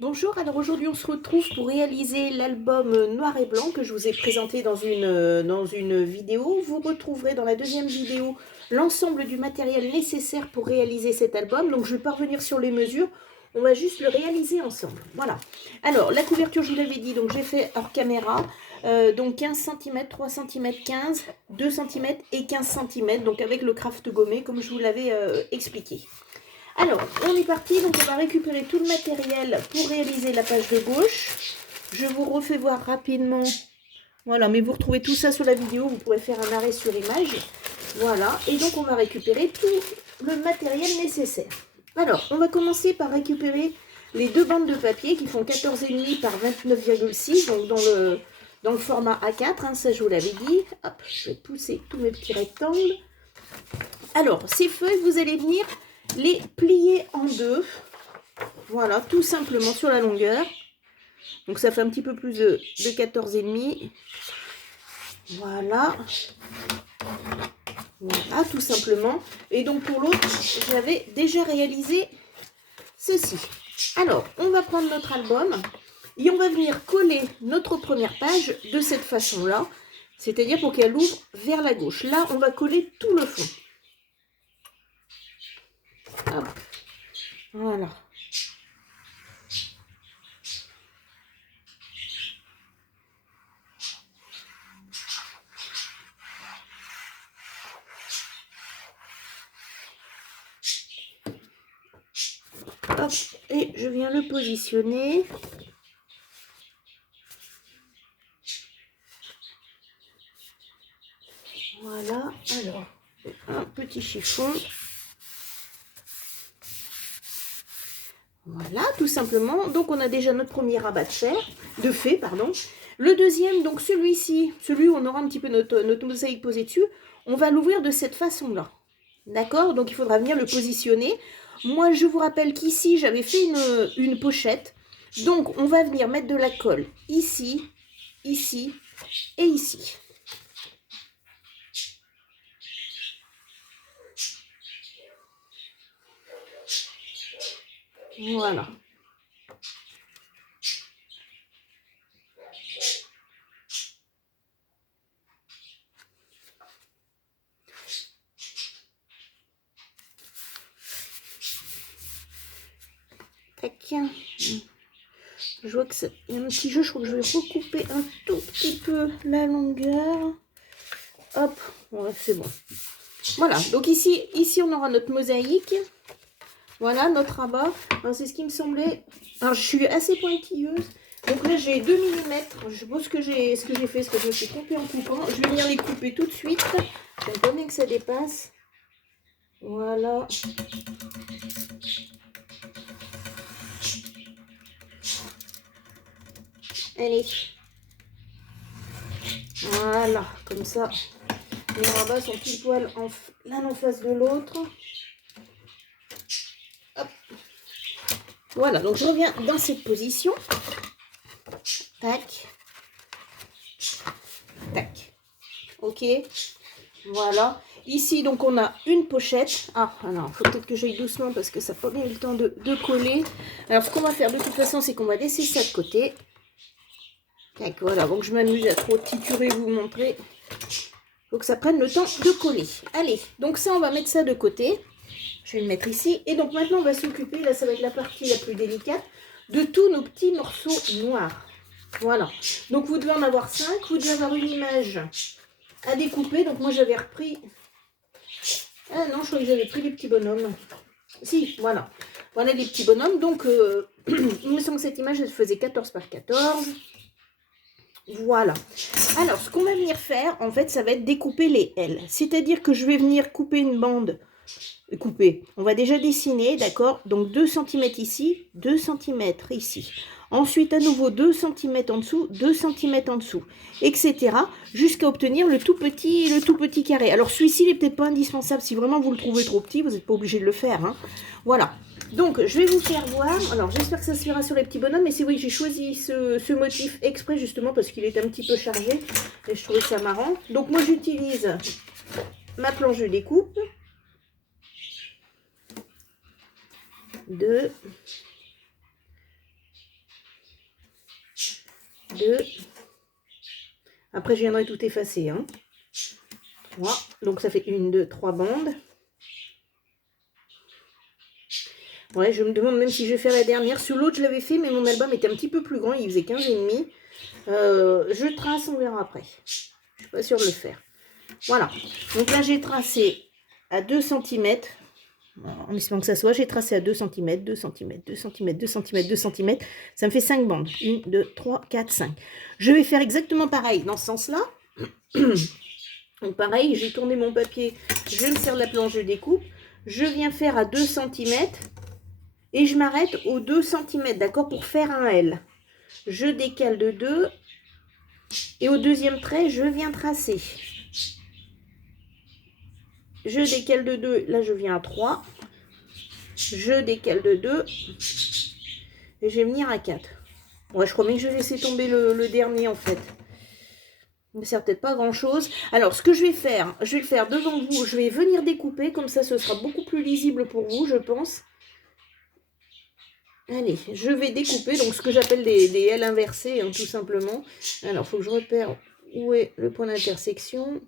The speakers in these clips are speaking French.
Bonjour, alors aujourd'hui on se retrouve pour réaliser l'album noir et blanc que je vous ai présenté dans une vidéo. Vous retrouverez dans la deuxième vidéo l'ensemble du matériel nécessaire pour réaliser cet album. Donc je ne vais pas revenir sur les mesures, on va juste le réaliser ensemble. Voilà. Alors la couverture, je vous l'avais dit, donc j'ai fait hors caméra, donc 15 cm, 3 cm 15, 2 cm et 15 cm, donc avec le craft gommé comme je vous l'avais expliqué. Alors, on est parti, donc on va récupérer tout le matériel pour réaliser la page de gauche. Je vous refais voir rapidement. Voilà, mais vous retrouvez tout ça sur la vidéo, vous pourrez faire un arrêt sur image. Voilà, et donc on va récupérer tout le matériel nécessaire. Alors, on va commencer par récupérer les deux bandes de papier qui font 14,5 par 29,6, donc dans le format A4, hein, ça je vous l'avais dit. Hop, je vais pousser tous mes petits rectangles. Alors, ces feuilles, vous allez venir les plier en deux. Voilà, tout simplement sur la longueur. Donc ça fait un petit peu plus de 14,5. Voilà. Voilà, tout simplement. Et donc pour l'autre, j'avais déjà réalisé ceci. Alors, on va prendre notre album et on va venir coller notre première page de cette façon-là. C'est-à-dire pour qu'elle ouvre vers la gauche. Là, on va coller tout le fond. Hop. Voilà. Hop, et je viens le positionner. Voilà, alors, un petit chiffon. Voilà, tout simplement. Donc, on a déjà notre premier rabat de fée, pardon. Le deuxième, donc celui-ci, celui où on aura un petit peu notre mosaïque posée dessus, on va l'ouvrir de cette façon-là. D'accord? Donc, il faudra venir le positionner. Moi, je vous rappelle qu'ici, j'avais fait une pochette. Donc, on va venir mettre de la colle ici, ici et ici. Voilà. Tac. Je vois que c'est un petit jeu, je crois que je vais recouper un tout petit peu la longueur. Hop, ouais, c'est bon. Voilà, donc ici on aura notre mosaïque. Voilà, notre rabat. C'est ce qui me semblait. Alors, je suis assez pointilleuse. Donc là, j'ai 2 mm. Je vois ce que j'ai fait, ce que je me suis trompée en coupant. Je vais venir les couper tout de suite. J'aime pas bien que ça dépasse. Voilà. Allez. Voilà, comme ça. Les rabats sont pile poil l'un en face de l'autre. Voilà, donc je reviens dans cette position. Tac. Tac. Ok. Voilà. Ici, donc, on a une pochette. Ah, alors, il faut peut-être que j'aille doucement parce que ça n'a pas bien eu le temps de coller. Alors, ce qu'on va faire de toute façon, c'est qu'on va laisser ça de côté. Tac, voilà. Donc, je m'amuse à trop titurer, vous montrer. Il faut que ça prenne le temps de coller. Allez, donc ça, on va mettre ça de côté. Je vais le mettre ici. Et donc, maintenant, on va s'occuper, là, ça va être la partie la plus délicate, de tous nos petits morceaux noirs. Voilà. Donc, vous devez en avoir 5. Vous devez avoir une image à découper. Donc, moi, j'avais repris... Ah non, je croyais que j'avais pris les petits bonhommes. Si, voilà. Voilà les petits bonhommes. Donc, il me semble que cette image, elle faisait 14 par 14. Voilà. Alors, ce qu'on va venir faire, en fait, ça va être découper les L. C'est-à-dire que je vais venir couper une bande. Couper. On va déjà dessiner, d'accord? Donc, 2 cm ici, 2 cm ici. Ensuite, à nouveau, 2 cm en dessous, 2 cm en dessous, etc. Jusqu'à obtenir le tout petit carré. Alors, celui-ci, il n'est peut-être pas indispensable. Si vraiment vous le trouvez trop petit, vous n'êtes pas obligé de le faire. Hein. Voilà. Donc, je vais vous faire voir. Alors, j'espère que ça se verra sur les petits bonhommes. Mais c'est oui, j'ai choisi ce motif exprès, justement, parce qu'il est un petit peu chargé. Et je trouvais ça marrant. Donc, moi, j'utilise ma planche de découpe. 2, 2. Après, je viendrai tout effacer. Hein. 3. Donc, ça fait 1, 2, 3 bandes. Ouais, je me demande même si je vais faire la dernière. Sur l'autre, je l'avais fait, mais mon album était un petit peu plus grand. Il faisait 15,5. Je trace, on verra après. Je suis pas sûre de le faire. Voilà. Donc là, j'ai tracé à 2 cm. En espérant que ça soit, j'ai tracé à 2 cm, 2 cm, 2 cm, 2 cm, 2 cm. Ça me fait 5 bandes. 1, 2, 3, 4, 5. Je vais faire exactement pareil dans ce sens-là. Donc pareil, j'ai tourné mon papier, je me sers de la planche de découpe. Je viens faire à 2 cm et je m'arrête aux 2 cm, d'accord, pour faire un L. Je décale de 2 et au deuxième trait, je viens tracer. Je décale de 2, là je viens à 3. Je décale de 2 et je vais venir à 4. Ouais, je crois bien que je vais laisser tomber le dernier en fait. Ne sert peut-être pas grand chose. Alors, ce que je vais le faire devant vous. Je vais venir découper. Comme ça, ce sera beaucoup plus lisible pour vous, je pense. Allez, je vais découper. Donc, ce que j'appelle des L inversées, hein, tout simplement. Alors, il faut que je repère où est le point d'intersection.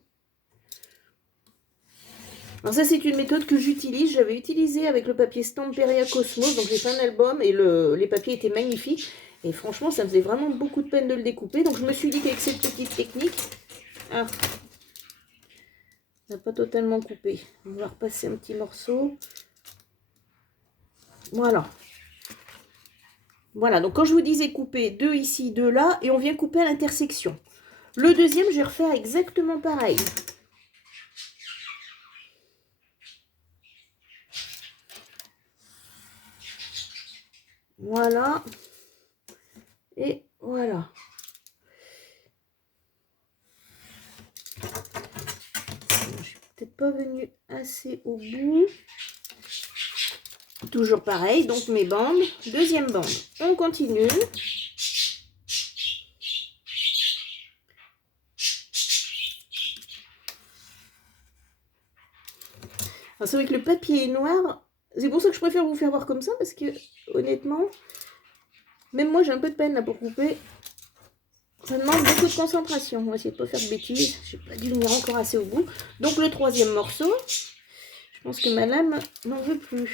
Alors, ça, c'est une méthode que j'utilise. J'avais utilisé avec le papier Stamperia Cosmos. Donc, j'ai fait un album et les papiers étaient magnifiques. Et franchement, ça me faisait vraiment beaucoup de peine de le découper. Donc, je me suis dit qu'avec cette petite technique... Ah, ça n'a pas totalement coupé. On va repasser un petit morceau. Voilà. Voilà, donc quand je vous disais couper 2 ici, 2 là, et on vient couper à l'intersection. Le deuxième, je vais refaire exactement pareil. Voilà. Et voilà. Je suis peut-être pas venue assez au bout. Toujours pareil, donc mes bandes. Deuxième bande. On continue. C'est vrai que le papier est noir. C'est pour ça que je préfère vous faire voir comme ça, parce que honnêtement, même moi j'ai un peu de peine là pour couper. Ça demande beaucoup de concentration. On va essayer de ne pas faire de bêtises. Je n'ai pas dû venir encore assez au bout. Donc le troisième morceau. Je pense que ma lame n'en veut plus.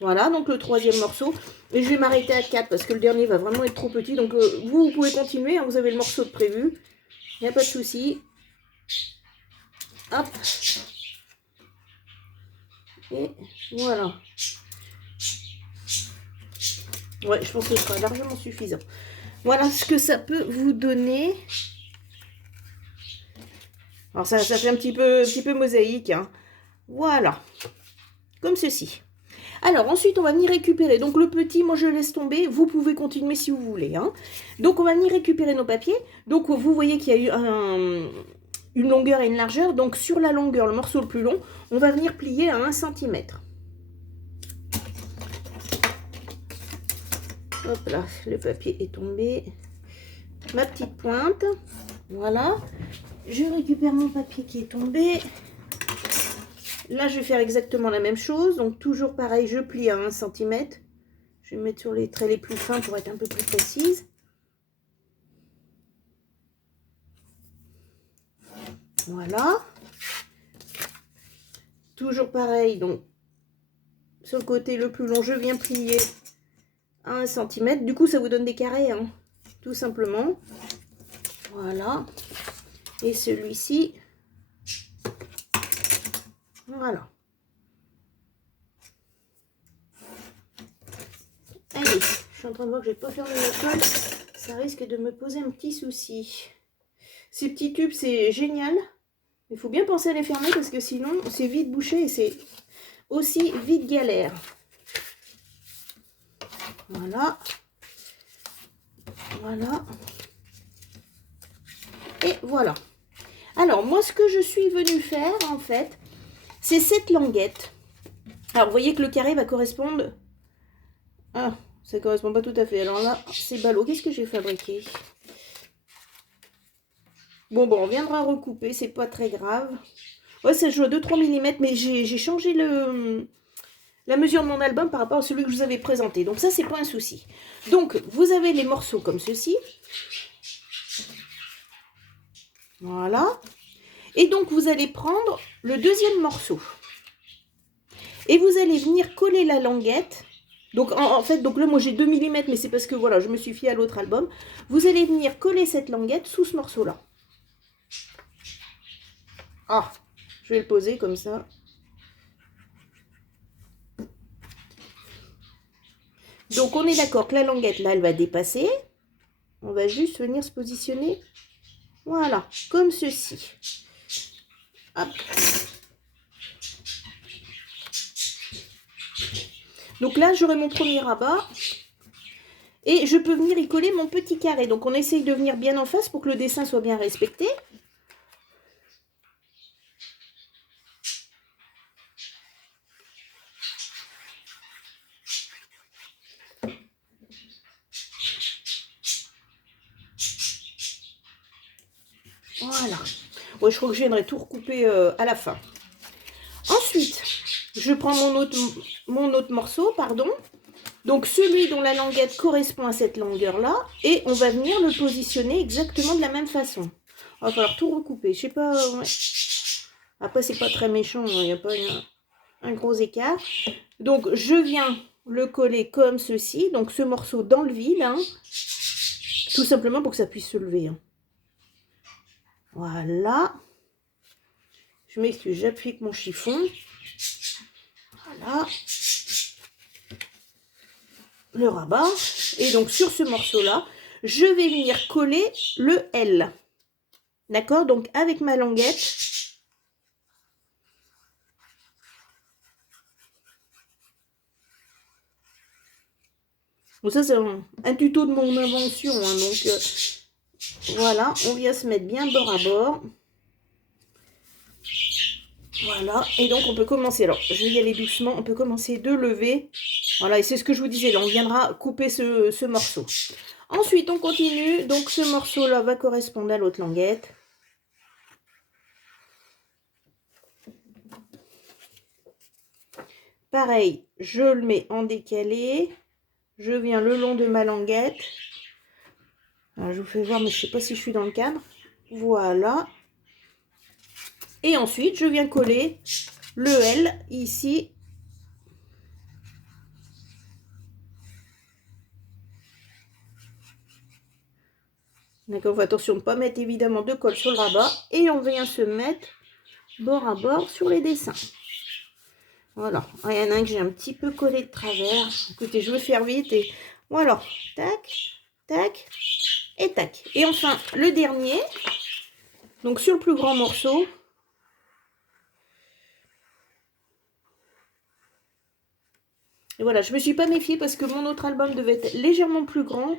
Voilà, donc le troisième morceau. Et je vais m'arrêter à 4 parce que le dernier va vraiment être trop petit. Donc vous pouvez continuer. Hein, vous avez le morceau de prévu. Il n'y a pas de souci. Hop. Et voilà. Ouais, je pense que ce sera largement suffisant. Voilà ce que ça peut vous donner. Alors ça fait un petit peu mosaïque. Hein. Voilà. Comme ceci. Alors ensuite on va venir récupérer. Donc le petit, moi je laisse tomber. Vous pouvez continuer si vous voulez. Hein. Donc on va venir récupérer nos papiers. Donc vous voyez qu'il y a eu une longueur et une largeur. Donc sur la longueur, le morceau le plus long, on va venir plier à 1 cm. Hop là, le papier est tombé. Ma petite pointe. Voilà. Je récupère mon papier qui est tombé. Là, je vais faire exactement la même chose. Donc, toujours pareil, je plie à 1 cm. Je vais me mettre sur les traits les plus fins pour être un peu plus précise. Voilà. Toujours pareil, donc, sur le côté le plus long, je viens plier à 1 cm. Du coup, ça vous donne des carrés, hein, tout simplement. Voilà. Et celui-ci, voilà. Allez, je suis en train de voir que je vais pas fermer la colle. Ça risque de me poser un petit souci. Ces petits tubes, c'est génial. Il faut bien penser à les fermer parce que sinon, c'est vite bouché et c'est aussi vite galère. Voilà. Voilà. Et voilà. Alors, moi, ce que je suis venue faire, en fait, c'est cette languette. Alors, vous voyez que le carré va correspondre... Ah, ça ne correspond pas tout à fait. Alors là, c'est ballot. Qu'est-ce que j'ai fabriqué? Bon, on viendra recouper. C'est pas très grave. Ouais, ça joue à 2-3 mm, mais j'ai changé la mesure de mon album par rapport à celui que je vous avais présenté. Donc ça, c'est pas un souci. Donc, vous avez les morceaux comme ceci. Voilà. Et donc, vous allez prendre le deuxième morceau. Et vous allez venir coller la languette. Donc, en fait, donc là, moi, j'ai 2 mm, mais c'est parce que, voilà, je me suis fiée à l'autre album. Vous allez venir coller cette languette sous ce morceau-là. Ah, je vais le poser comme ça. Donc, on est d'accord que la languette, là, elle va dépasser. On va juste venir se positionner. Voilà, comme ceci. Hop. Donc là, j'aurai mon premier rabat. Et je peux venir y coller mon petit carré. Donc, on essaye de venir bien en face pour que le dessin soit bien respecté. Voilà. Ouais, je crois que je viendrai tout recouper à la fin. Ensuite, je prends mon autre morceau, pardon. Donc, celui dont la languette correspond à cette longueur-là. Et on va venir le positionner exactement de la même façon. Il va falloir tout recouper. Je sais pas... Ouais. Après, c'est pas très méchant. Il n'y a pas un gros écart. Donc, je viens le coller comme ceci. Donc, ce morceau dans le vide. Hein, tout simplement pour que ça puisse se lever. Hein. Voilà. Je m'excuse, j'appuie avec mon chiffon. Voilà. Le rabat. Et donc, sur ce morceau-là, je vais venir coller le L. D'accord? Donc, avec ma languette. Bon, ça, c'est un tuto de mon invention. Hein, donc, voilà, on vient se mettre bien bord à bord. Voilà, et donc on peut commencer. Alors, je vais y aller doucement. On peut commencer de lever. Voilà, et c'est ce que je vous disais. Là, on viendra couper ce morceau. Ensuite, on continue. Donc, ce morceau-là va correspondre à l'autre languette. Pareil, je le mets en décalé. Je viens le long de ma languette. Alors, je vous fais voir, mais je ne sais pas si je suis dans le cadre. Voilà. Et ensuite, je viens coller le L ici. D'accord, attention de ne pas mettre évidemment de colle sur le rabat. Et on vient se mettre bord à bord sur les dessins. Voilà. Il y en a un que j'ai un petit peu collé de travers. Écoutez, je vais faire vite. Et voilà. Tac, tac et tac. Et enfin, le dernier. Donc, sur le plus grand morceau. Et voilà, je ne me suis pas méfiée parce que mon autre album devait être légèrement plus grand.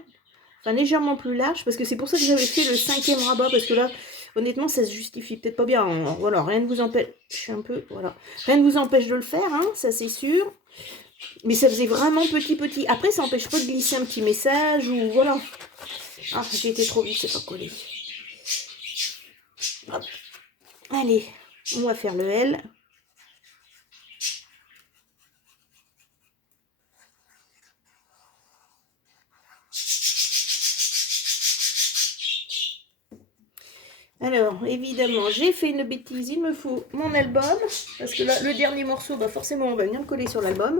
Enfin, légèrement plus large. Parce que c'est pour ça que j'avais fait le 5e rabat. Parce que là, honnêtement, ça se justifie peut-être pas bien. Voilà, rien ne vous empêche. Je suis un peu... Voilà. Rien ne vous empêche de le faire, hein, ça c'est sûr. Mais ça faisait vraiment petit. Après, ça n'empêche pas de glisser un petit message ou voilà. Ah, j'ai été trop vite, c'est pas collé. Hop. Allez, on va faire le L. Alors, évidemment, j'ai fait une bêtise. Il me faut mon album. Parce que là, le dernier morceau, bah forcément, on va venir le coller sur l'album.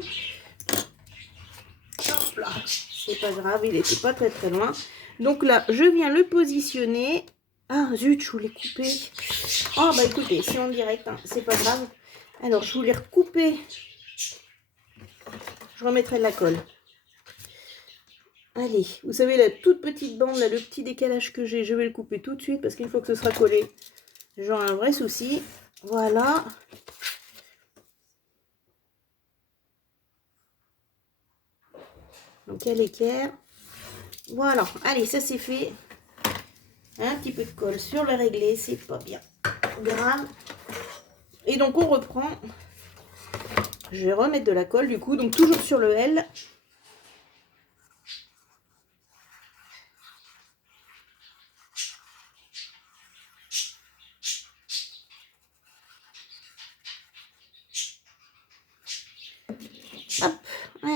Hop là. C'est pas grave, il n'était pas très loin. Donc là, je viens le positionner. Ah, zut, je voulais couper. Oh, bah écoutez, c'est en direct, hein, c'est pas grave. Alors, je voulais recouper. Je remettrai de la colle. Allez, vous savez, la toute petite bande, là, le petit décalage que j'ai, je vais le couper tout de suite parce qu'il faut que ce sera collé. J'aurai un vrai souci. Voilà. Donc, à l'équerre. Voilà. Allez, ça c'est fait. Un petit peu de colle sur le réglé, c'est pas bien grave. Et donc, on reprend. Je vais remettre de la colle, du coup. Donc, toujours sur le L.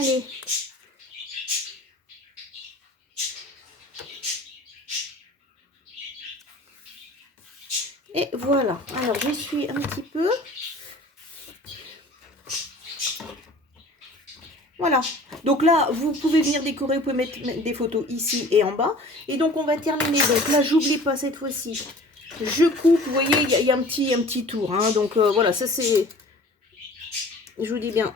Allez. Et voilà. Alors, j'essuie un petit peu. Voilà. Donc là, vous pouvez venir décorer, vous pouvez mettre des photos ici et en bas. Et donc, on va terminer. Donc là, j'oublie pas cette fois-ci. Je coupe, vous voyez, il y a un petit tour. Hein. Donc voilà, ça c'est... Je vous dis bien,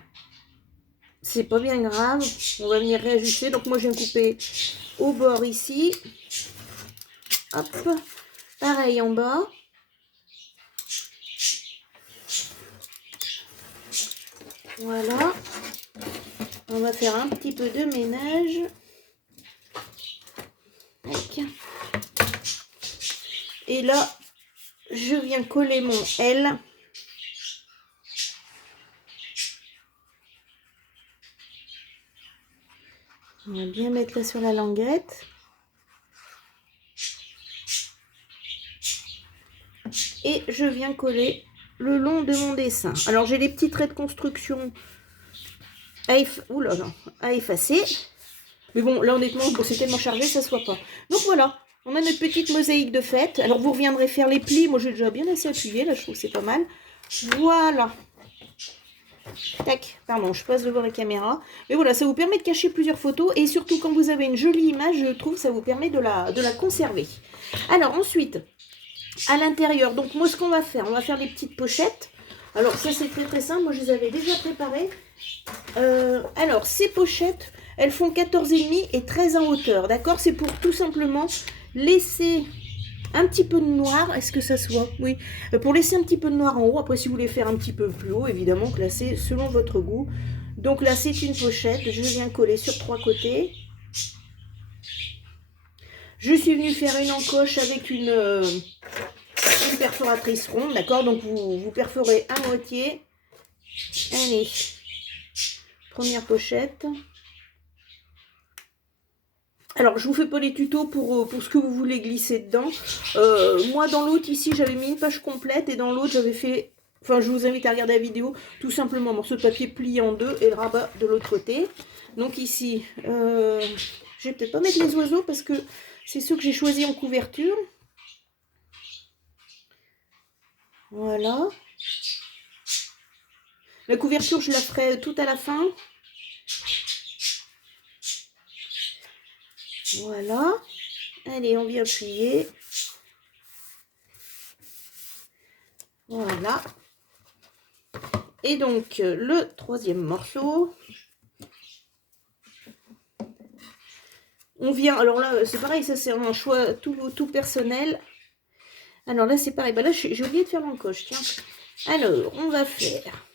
c'est pas bien grave. On va venir réajuster. Donc moi, je viens couper au bord ici. Hop. Pareil en bas. Voilà. On va faire un petit peu de ménage. Tac. Et là, je viens coller mon L. On va bien mettre là sur la languette. Et je viens coller le long de mon dessin. Alors, j'ai les petits traits de construction à effacer. Mais bon, là, honnêtement, c'est tellement chargé, ça se voit pas. Donc, voilà. On a notre petite mosaïque de fête. Alors, vous reviendrez faire les plis. Moi, j'ai déjà bien assez appuyé. Là, je trouve que c'est pas mal. Voilà. Tac. Pardon, je passe devant la caméra. Mais voilà, ça vous permet de cacher plusieurs photos. Et surtout, quand vous avez une jolie image, je trouve que ça vous permet de la conserver. Alors, ensuite, à l'intérieur, donc moi, ce qu'on va faire, on va faire des petites pochettes. Alors, ça, c'est très, très simple. Moi, je les avais déjà préparées. Alors, ces pochettes, elles font 14,5 et 13 en hauteur. D'accord? C'est pour tout simplement laisser un petit peu de noir. Est-ce que ça se voit? Oui. Pour laisser un petit peu de noir en haut. Après, si vous voulez faire un petit peu plus haut, évidemment, que là, c'est selon votre goût. Donc là, c'est une pochette. Je viens coller sur 3 côtés. Je suis venue faire une encoche avec une perforatrice ronde. D'accord? Donc, vous perforez à moitié. Allez. Première pochette. Alors, je vous fais pas les tutos pour ce que vous voulez glisser dedans. Moi, dans l'autre, ici, j'avais mis une page complète. Et dans l'autre, j'avais fait... Enfin, je vous invite à regarder la vidéo. Tout simplement, un morceau de papier plié en deux et le rabat de l'autre côté. Donc ici, je vais peut-être pas mettre les oiseaux parce que c'est ceux que j'ai choisis en couverture. Voilà. La couverture, je la ferai tout à la fin. Voilà. Allez, on vient appuyer. Voilà. Et donc, le troisième morceau. On vient... Alors là, c'est pareil, ça c'est un choix tout personnel. Alors là, c'est pareil. Bah là, j'ai oublié de faire l'encoche, tiens. Alors, on va faire...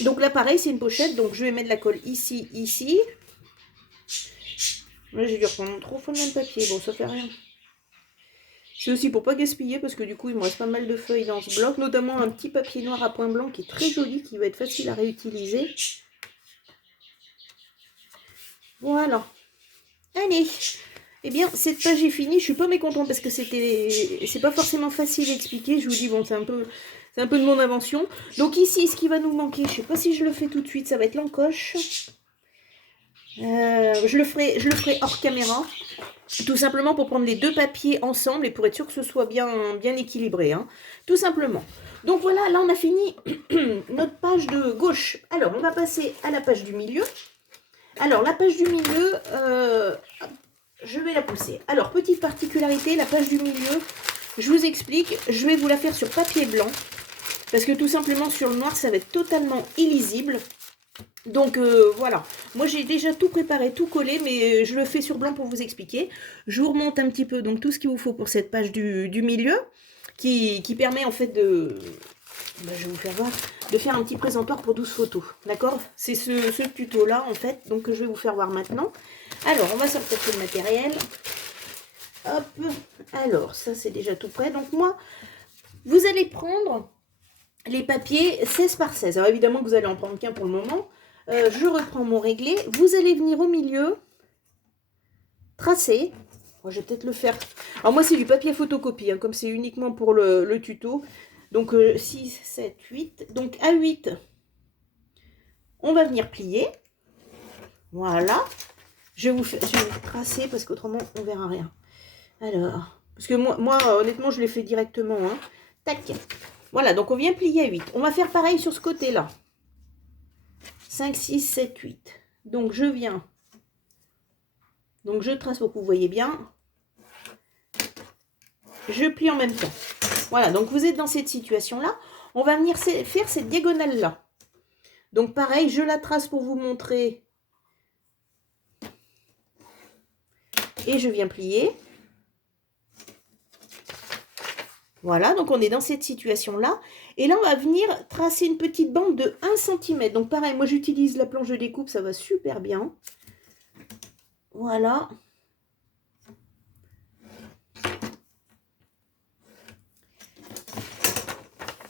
Donc là, pareil, c'est une pochette. Donc, je vais mettre la colle ici, ici. Là, j'ai dû reprendre trop fond de même papier. Bon, ça fait rien. C'est aussi pour pas gaspiller, parce que du coup, il me reste pas mal de feuilles dans ce bloc. Notamment un petit papier noir à point blanc qui est très joli, qui va être facile à réutiliser. Voilà. Allez. Eh bien, cette page est finie. Je suis pas mécontente parce que c'est pas forcément facile à expliquer. Je vous dis, bon, c'est un peu de mon invention. Donc ici, ce qui va nous manquer, je sais pas si je le fais tout de suite, ça va être l'encoche. Je le ferai hors caméra. Tout simplement pour prendre les deux papiers ensemble et pour être sûr que ce soit bien équilibré. Hein. Tout simplement. Donc voilà, là on a fini notre page de gauche. Alors, on va passer à la page du milieu. Alors, la page du milieu, je vais la pousser. Alors, petite particularité, la page du milieu, je vous explique, je vais vous la faire sur papier blanc. Parce que tout simplement, sur le noir, ça va être totalement illisible. Donc, voilà. Moi, j'ai déjà tout préparé, tout collé, mais je le fais sur blanc pour vous expliquer. Je vous remonte un petit peu donc tout ce qu'il vous faut pour cette page du milieu, qui permet en fait de... Ben, je vais vous faire voir, de faire un petit présentoir pour 12 photos, d'accord? C'est ce tuto-là, en fait, donc que je vais vous faire voir maintenant. Alors, on va sortir tout le matériel. Hop, alors, ça, c'est déjà tout prêt. Donc, moi, vous allez prendre les papiers 16 par 16. Alors, évidemment que vous allez en prendre qu'un pour le moment. Je reprends mon réglé. Vous allez venir au milieu, tracer. Moi, je vais peut-être le faire. Alors, moi, c'est du papier photocopie, hein, comme c'est uniquement pour le tuto. Donc, 6, 7, 8. Donc, à 8, On va venir plier. Voilà. Je vais vous tracer parce qu'autrement, on ne verra rien. Alors, parce que moi honnêtement, je l'ai fait directement. Hein. Tac. Voilà, donc on vient plier à 8. On va faire pareil sur ce côté-là. 5, 6, 7, 8. Donc, je viens. Donc, je trace pour que vous voyez bien. Je plie en même temps. Voilà, donc vous êtes dans cette situation-là. On va venir faire cette diagonale-là. Donc, pareil, je la trace pour vous montrer. Et je viens plier. Voilà, donc on est dans cette situation-là. Et là, on va venir tracer une petite bande de 1 cm. Donc, pareil, moi, j'utilise la planche de découpe. Ça va super bien. Voilà.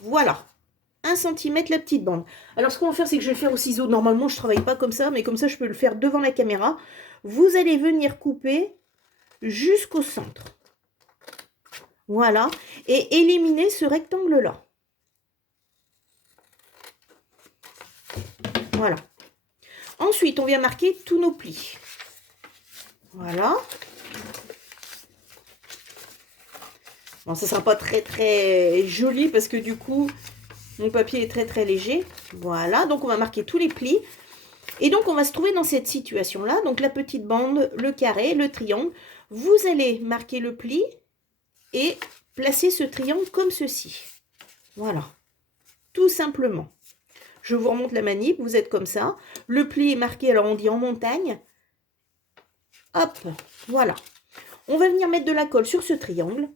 Voilà. 1 cm la petite bande. Alors, ce qu'on va faire, c'est que je vais le faire au ciseau. Normalement, je ne travaille pas comme ça, mais comme ça, je peux le faire devant la caméra. Vous allez venir couper jusqu'au centre. Voilà. Et éliminer ce rectangle-là. Voilà. Ensuite, on vient marquer tous nos plis. Voilà. Bon, ça ne sera pas très joli parce que du coup, mon papier est très léger. Voilà, donc on va marquer tous les plis. Et donc, on va se trouver dans cette situation-là. Donc, la petite bande, le carré, le triangle. Vous allez marquer le pli et placer ce triangle comme ceci. Voilà, tout simplement. Je vous remonte la manip, vous êtes comme ça. Le pli est marqué, alors on dit en montagne. Hop, voilà. On va venir mettre de la colle sur ce triangle.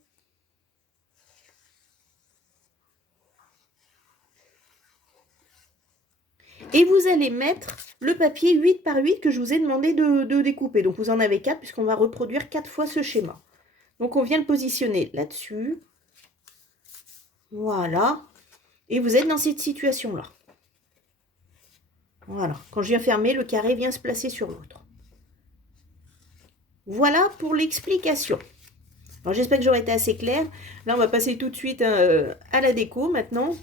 Et vous allez mettre le papier 8 par 8 que je vous ai demandé de découper. Donc, vous en avez 4 puisqu'on va reproduire 4 fois ce schéma. Donc, on vient le positionner là-dessus. Voilà. Et vous êtes dans cette situation-là. Voilà. Quand je viens fermer, le carré vient se placer sur l'autre. Voilà pour l'explication. Alors, j'espère que j'aurai été assez claire. Là, on va passer tout de suite à la déco maintenant.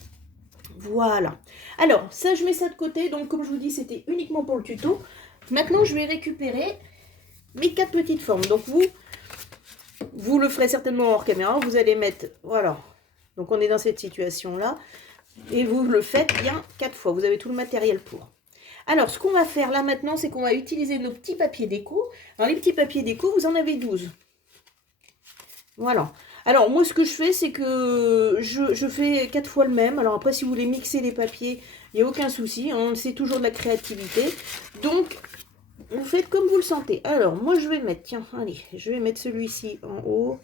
Voilà. Alors, ça, je mets ça de côté. Donc, comme je vous dis, c'était uniquement pour le tuto. Maintenant, je vais récupérer mes 4 petites formes. Donc, vous le ferez certainement hors caméra. Vous allez mettre, voilà. Donc, on est dans cette situation-là. Et vous le faites bien 4 fois. Vous avez tout le matériel pour. Alors, ce qu'on va faire là maintenant, c'est qu'on va utiliser nos petits papiers déco. Alors, les petits papiers déco, vous en avez 12. Voilà. Alors, moi, ce que je fais, c'est que je fais 4 fois le même. Alors, après, si vous voulez mixer les papiers, il n'y a aucun souci. Hein, c'est toujours de la créativité. Donc, vous faites comme vous le sentez. Alors, moi, je vais mettre, tiens, allez, je vais mettre celui-ci en haut.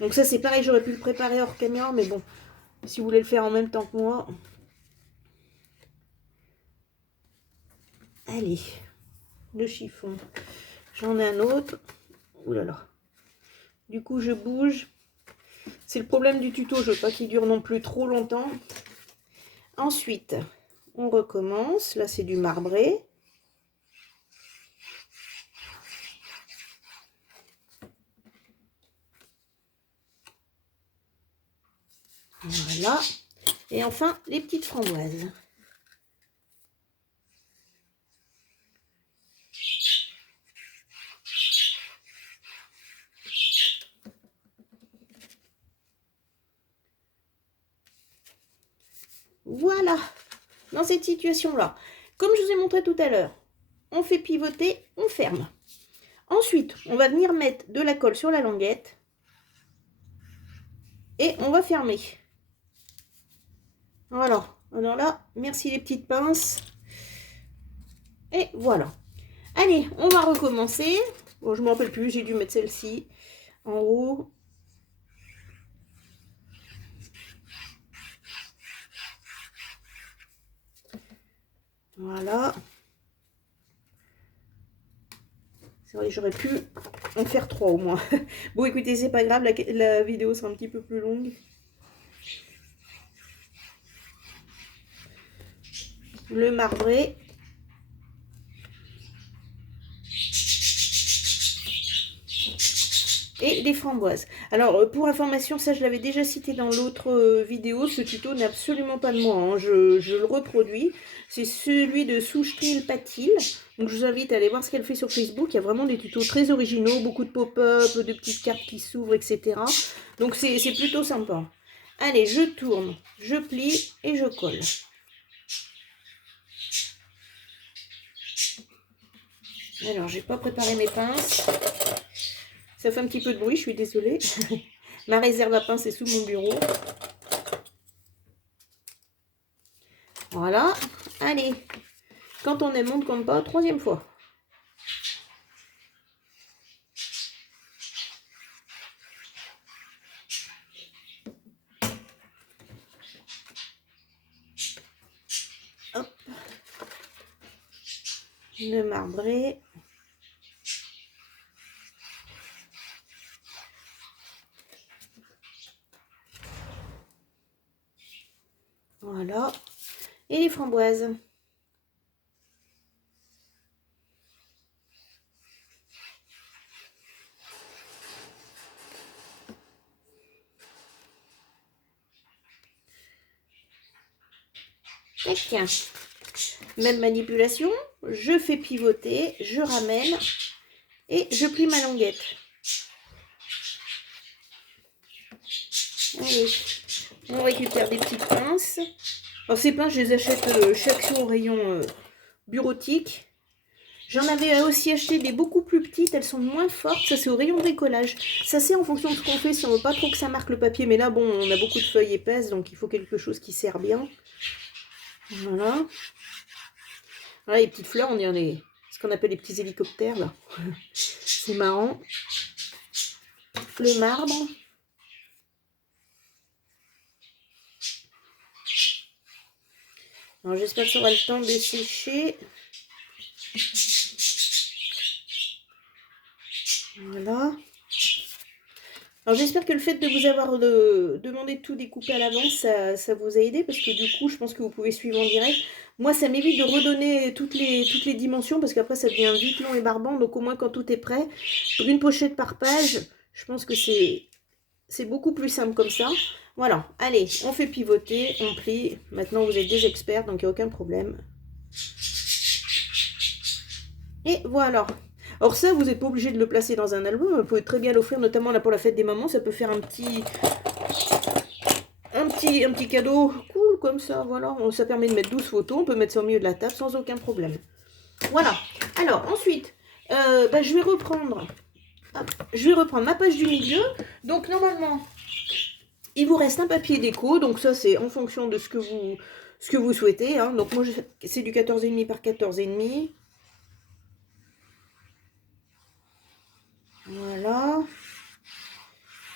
Donc, ça, c'est pareil, j'aurais pu le préparer hors caméra, mais bon, si vous voulez le faire en même temps que moi. Allez, le chiffon. J'en ai un autre. Ouh là là. Du coup, je bouge. C'est le problème du tuto, je veux pas qu'il dure non plus trop longtemps. Ensuite, on recommence. Là, c'est du marbré. Voilà. Et enfin, les petites framboises. Voilà, dans cette situation-là. Comme je vous ai montré tout à l'heure, on fait pivoter, on ferme. Ensuite, on va venir mettre de la colle sur la languette. Et on va fermer. Voilà. Alors là, merci les petites pinces. Et voilà. Allez, on va recommencer. Bon, je ne me rappelle plus, j'ai dû mettre celle-ci en haut. Voilà. C'est vrai, j'aurais pu en faire 3 au moins. Bon, écoutez, c'est pas grave, la vidéo sera un petit peu plus longue. Le marbré. Et les framboises. Alors, pour information, ça je l'avais déjà cité dans l'autre vidéo, ce tuto n'est absolument pas de moi, hein. Je le reproduis. C'est celui de Souchtil Patil. Donc je vous invite à aller voir ce qu'elle fait sur Facebook. Il y a vraiment des tutos très originaux, beaucoup de pop-up, de petites cartes qui s'ouvrent, etc. Donc c'est plutôt sympa. Allez, je tourne, je plie et je colle. Alors, j'ai pas préparé mes pinces. Ça fait un petit peu de bruit, je suis désolée. Ma réserve à pinces est sous mon bureau. Voilà. Allez. Quand on aime, on ne compte pas. Troisième fois. Hop. Le marbré. Voilà. Et les framboises. Tac. Même manipulation. Je fais pivoter, je ramène et je plie ma languette. Allez. On récupère des petites pinces. Alors ces pinces, je les achète chez Action au rayon bureautique. J'en avais aussi acheté des beaucoup plus petites, elles sont moins fortes, ça c'est au rayon bricolage. Ça c'est en fonction de ce qu'on fait, si on veut pas trop que ça marque le papier, mais là bon, on a beaucoup de feuilles épaisses, donc il faut quelque chose qui sert bien. Voilà. Voilà les petites fleurs, on dirait ce qu'on appelle les petits hélicoptères là. C'est marrant. Le marbre. Alors j'espère que ça aura le temps de sécher. Voilà. Alors j'espère que le fait de vous avoir demandé de tout découper à l'avance, ça vous a aidé, parce que du coup, je pense que vous pouvez suivre en direct. Moi, ça m'évite de redonner toutes les dimensions, parce qu'après, ça devient vite long et barbant. Donc au moins, quand tout est prêt, une pochette par page, je pense que c'est beaucoup plus simple comme ça. Voilà, allez, on fait pivoter, on plie. Maintenant, vous êtes des experts, donc il n'y a aucun problème. Et voilà. Alors ça, vous n'êtes pas obligé de le placer dans un album. Vous pouvez très bien l'offrir, notamment là pour la fête des mamans. Ça peut faire un petit cadeau cool comme ça. Voilà, ça permet de mettre 12 photos. On peut mettre ça au milieu de la table sans aucun problème. Voilà. Alors ensuite, je vais reprendre. Hop, je vais reprendre ma page du milieu. Donc normalement, il vous reste un papier déco. Donc ça, c'est en fonction de ce que vous souhaitez. Hein. Donc moi, c'est du 14,5 par 14,5. Voilà.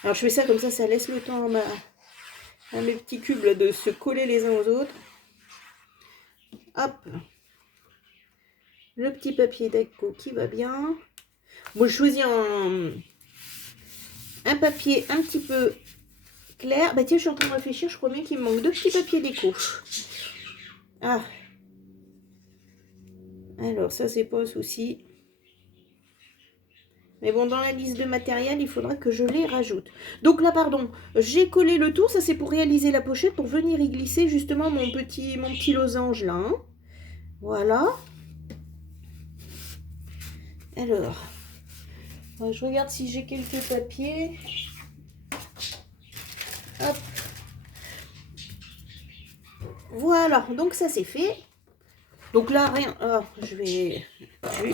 Alors je fais ça comme ça laisse le temps à mes petits cubes là, de se coller les uns aux autres. Hop. Le petit papier déco qui va bien. Moi je choisis un papier un petit peu clair. Bah tiens, je suis en train de réfléchir, je crois bien qu'il me manque 2 petits papiers déco. Ah. Alors ça c'est pas un souci. Mais bon, dans la liste de matériel, il faudra que je les rajoute. Donc là, pardon, j'ai collé le tour. Ça, c'est pour réaliser la pochette, pour venir y glisser justement mon petit losange là. Hein. Voilà. Alors, je regarde si j'ai quelques papiers. Hop. Voilà, donc ça c'est fait. Donc là, rien. Oh, je vais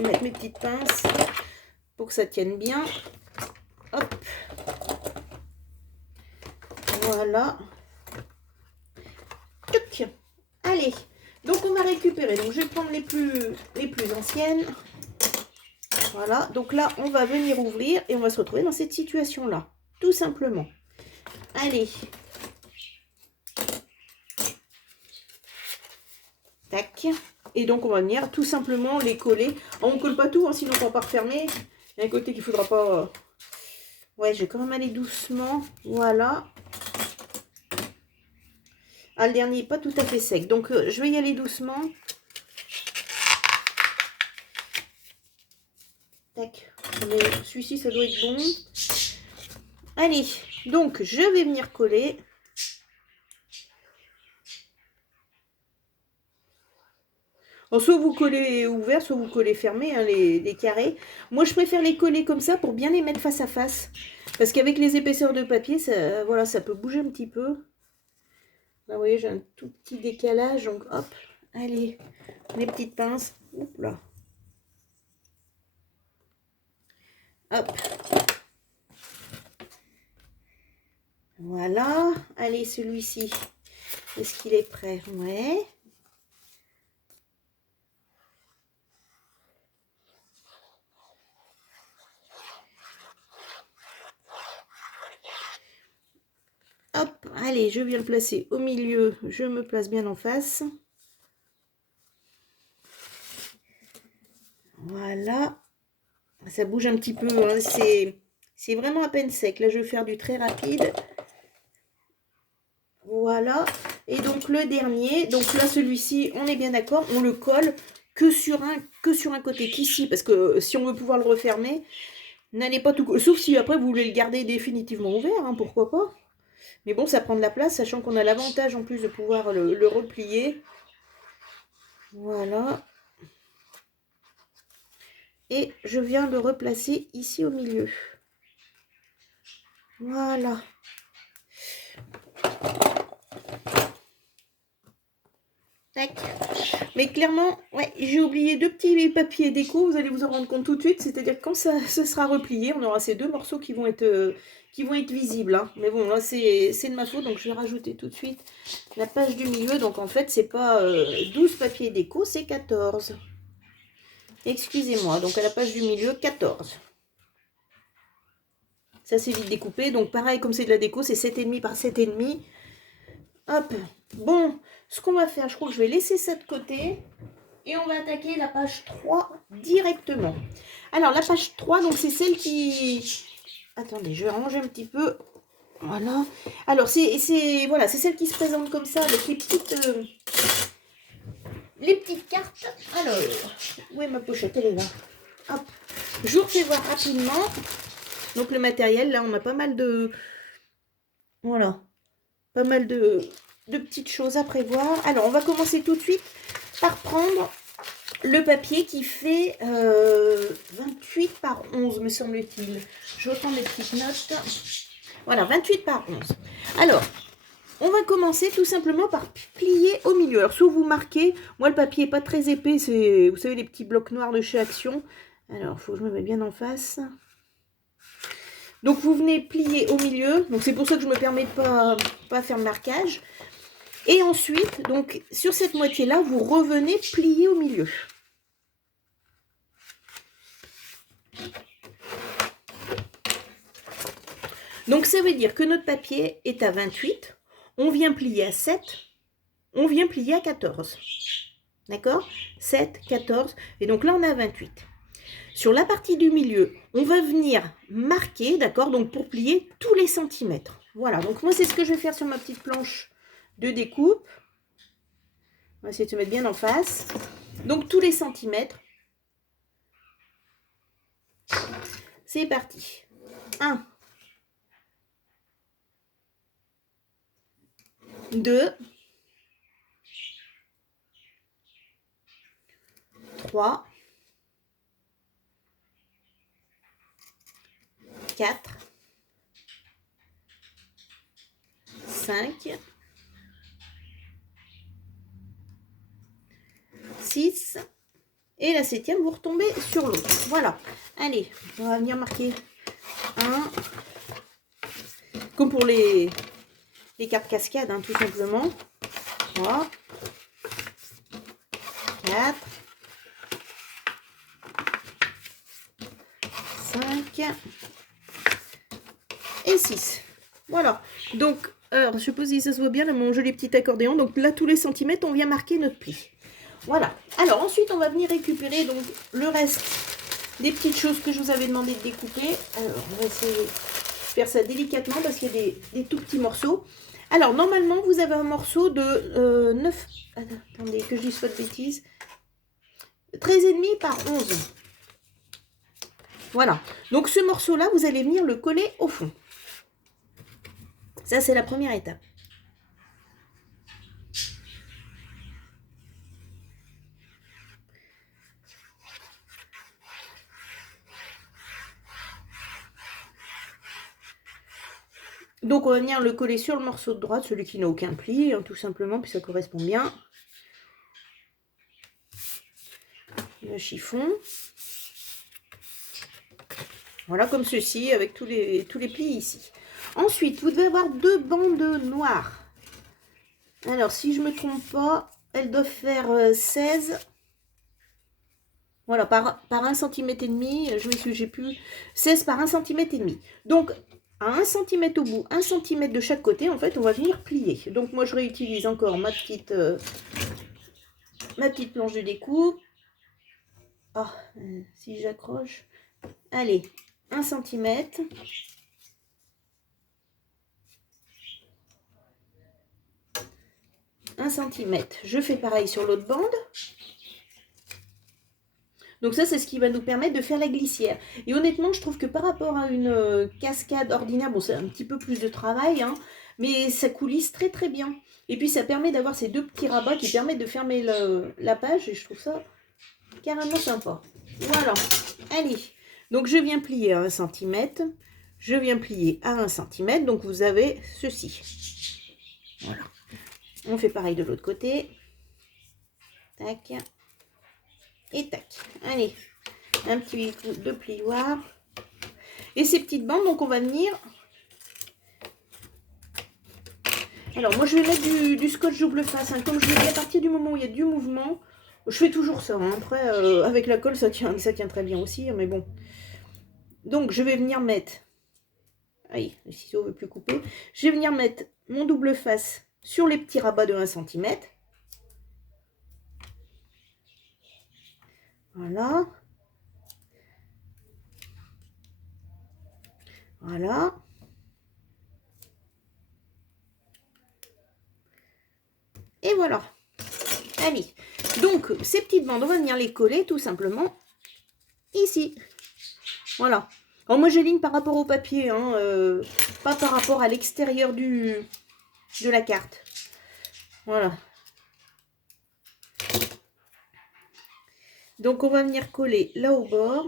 mettre mes petites pinces pour que ça tienne bien. Hop. Voilà. Tuc. Allez. Donc on va récupérer. Donc je vais prendre les plus anciennes. Voilà. Donc là, on va venir ouvrir et on va se retrouver dans cette situation-là. Tout simplement. Allez. Tac. Et donc on va venir tout simplement les coller. On ne colle pas tout, hein, sinon on ne va pas refermer. Il y a un côté qu'il ne faudra pas... Ouais, je vais quand même aller doucement. Voilà. Ah, le dernier n'est pas tout à fait sec. Donc je vais y aller doucement. Tac. Mais celui-ci, ça doit être bon. Allez. Donc je vais venir coller. Bon, soit vous collez ouvert, soit vous collez fermé, hein, les carrés. Moi, je préfère les coller comme ça pour bien les mettre face à face. Parce qu'avec les épaisseurs de papier, ça, voilà, ça peut bouger un petit peu. Là, vous voyez, j'ai un tout petit décalage. Donc, hop, allez, les petites pinces. Hop là. Hop. Voilà. Allez, celui-ci. Est-ce qu'il est prêt? Ouais. Hop, allez, je viens le placer au milieu. Je me place bien en face. Voilà. Ça bouge un petit peu, hein. C'est vraiment à peine sec. Là, je vais faire du très rapide. Voilà. Et donc, le dernier. Donc là, celui-ci, on est bien d'accord. On le colle que sur un côté qu'ici. Parce que si on veut pouvoir le refermer, n'allez pas tout coller. Sauf si après, vous voulez le garder définitivement ouvert. Hein, pourquoi pas. Mais bon, ça prend de la place. Sachant qu'on a l'avantage en plus de pouvoir le replier. Voilà. Et je viens le replacer ici au milieu. Voilà. Tac. Mais clairement, ouais, j'ai oublié deux petits papiers déco, vous allez vous en rendre compte tout de suite. C'est-à-dire que quand ça sera replié, on aura ces deux morceaux qui vont être visibles. Hein. Mais bon, là, c'est de ma faute, donc je vais rajouter tout de suite la page du milieu. Donc en fait, c'est pas 12 papiers déco, c'est 14. Excusez-moi, donc à la page du milieu, 14. Ça, c'est vite découpé. Donc pareil, comme c'est de la déco, c'est 7,5 par 7,5. Hop. Bon, ce qu'on va faire, je crois que je vais laisser ça de côté. Et on va attaquer la page 3 directement. Alors, la page 3, donc c'est celle qui... Attendez, je vais ranger un petit peu. Voilà. Alors, c'est celle qui se présente comme ça, avec les petites cartes. Alors, où est ma pochette? Elle est là. Hop. Je vous refais voir rapidement. Donc, le matériel, là, on a pas mal de... Voilà. Pas mal de petites choses à prévoir. Alors, on va commencer tout de suite par prendre le papier qui fait 28 par 11, me semble-t-il. Je reprends mes petites notes. Voilà, 28 par 11. Alors, on va commencer tout simplement par plier au milieu. Alors, soit vous marquez, moi le papier n'est pas très épais, c'est, vous savez, les petits blocs noirs de chez Action. Alors, il faut que je me mette bien en face. Donc, vous venez plier au milieu. Donc, c'est pour ça que je me permets de pas faire de marquage. Et ensuite, donc, sur cette moitié-là, vous revenez plier au milieu. Donc, ça veut dire que notre papier est à 28. On vient plier à 7. On vient plier à 14. D'accord? 7, 14. Et donc là, on est à 28. Sur la partie du milieu, on va venir marquer, d'accord? Donc, pour plier tous les centimètres. Voilà. Donc, moi, c'est ce que je vais faire sur ma petite planche de découpe. On va essayer de se mettre bien en face. Donc, tous les centimètres. C'est parti. 1, 2, 3, 4, 5, 6, et la 7e, vous retombez sur l'autre. Voilà. Allez, on va venir marquer 1, comme pour les cartes cascades, hein, tout simplement. 3, 4, 5 et 6. Voilà. Donc, alors, je suppose que ça se voit bien, là, mon joli petit accordéon. Donc là, tous les centimètres, on vient marquer notre pli. Voilà. Alors, ensuite, on va venir récupérer donc le reste des petites choses que je vous avais demandé de découper. Alors, on va essayer de faire ça délicatement parce qu'il y a des tout petits morceaux. Alors, normalement, vous avez un morceau de 9... Attendez, que je dise pas de bêtises. 13,5 par 11. Voilà. Donc, ce morceau-là, vous allez venir le coller au fond. Ça, c'est la première étape. Donc on va venir le coller sur le morceau de droite, celui qui n'a aucun pli, hein, tout simplement, puis ça correspond bien. Le chiffon. Voilà, comme ceci, avec tous les plis ici. Ensuite, vous devez avoir 2 bandes noires. Alors, si je ne me trompe pas, elles doivent faire 16. Voilà, par 1 cm et demi. Je m'excuse, j'ai plus 16 par 1 cm et demi. Donc, à 1 cm au bout, 1 cm de chaque côté, en fait, on va venir plier. Donc, moi, je réutilise encore ma petite planche de découpe. Ah, si j'accroche. Allez, 1 cm. Je fais pareil sur l'autre bande. Donc ça, c'est ce qui va nous permettre de faire la glissière. Et honnêtement, je trouve que par rapport à une cascade ordinaire, bon, c'est un petit peu plus de travail, hein, mais ça coulisse très très bien. Et puis ça permet d'avoir ces 2 petits rabats qui permettent de fermer la page, et je trouve ça carrément sympa. Voilà, allez. Donc je viens plier à 1 cm, je viens plier à 1 cm, donc vous avez ceci. Voilà. On fait pareil de l'autre côté. Tac. Et tac. Allez. Un petit coup de plioir. Et ces petites bandes, donc on va venir... Alors moi je vais mettre du scotch double face. Hein. Comme je l'ai dit, à partir du moment où il y a du mouvement, je fais toujours ça. Hein. Après, avec la colle, ça tient très bien aussi. Hein, mais bon. Donc je vais venir mettre... Aïe, le ciseau ne veut plus couper. Je vais venir mettre mon double face sur les petits rabats de 1 cm. Voilà. Voilà. Et voilà. Allez. Donc, ces petites bandes, on va venir les coller tout simplement ici. Voilà. Alors, moi, j'aligne par rapport au papier, hein, pas par rapport à l'extérieur de la carte. Voilà. Donc, on va venir coller là au bord.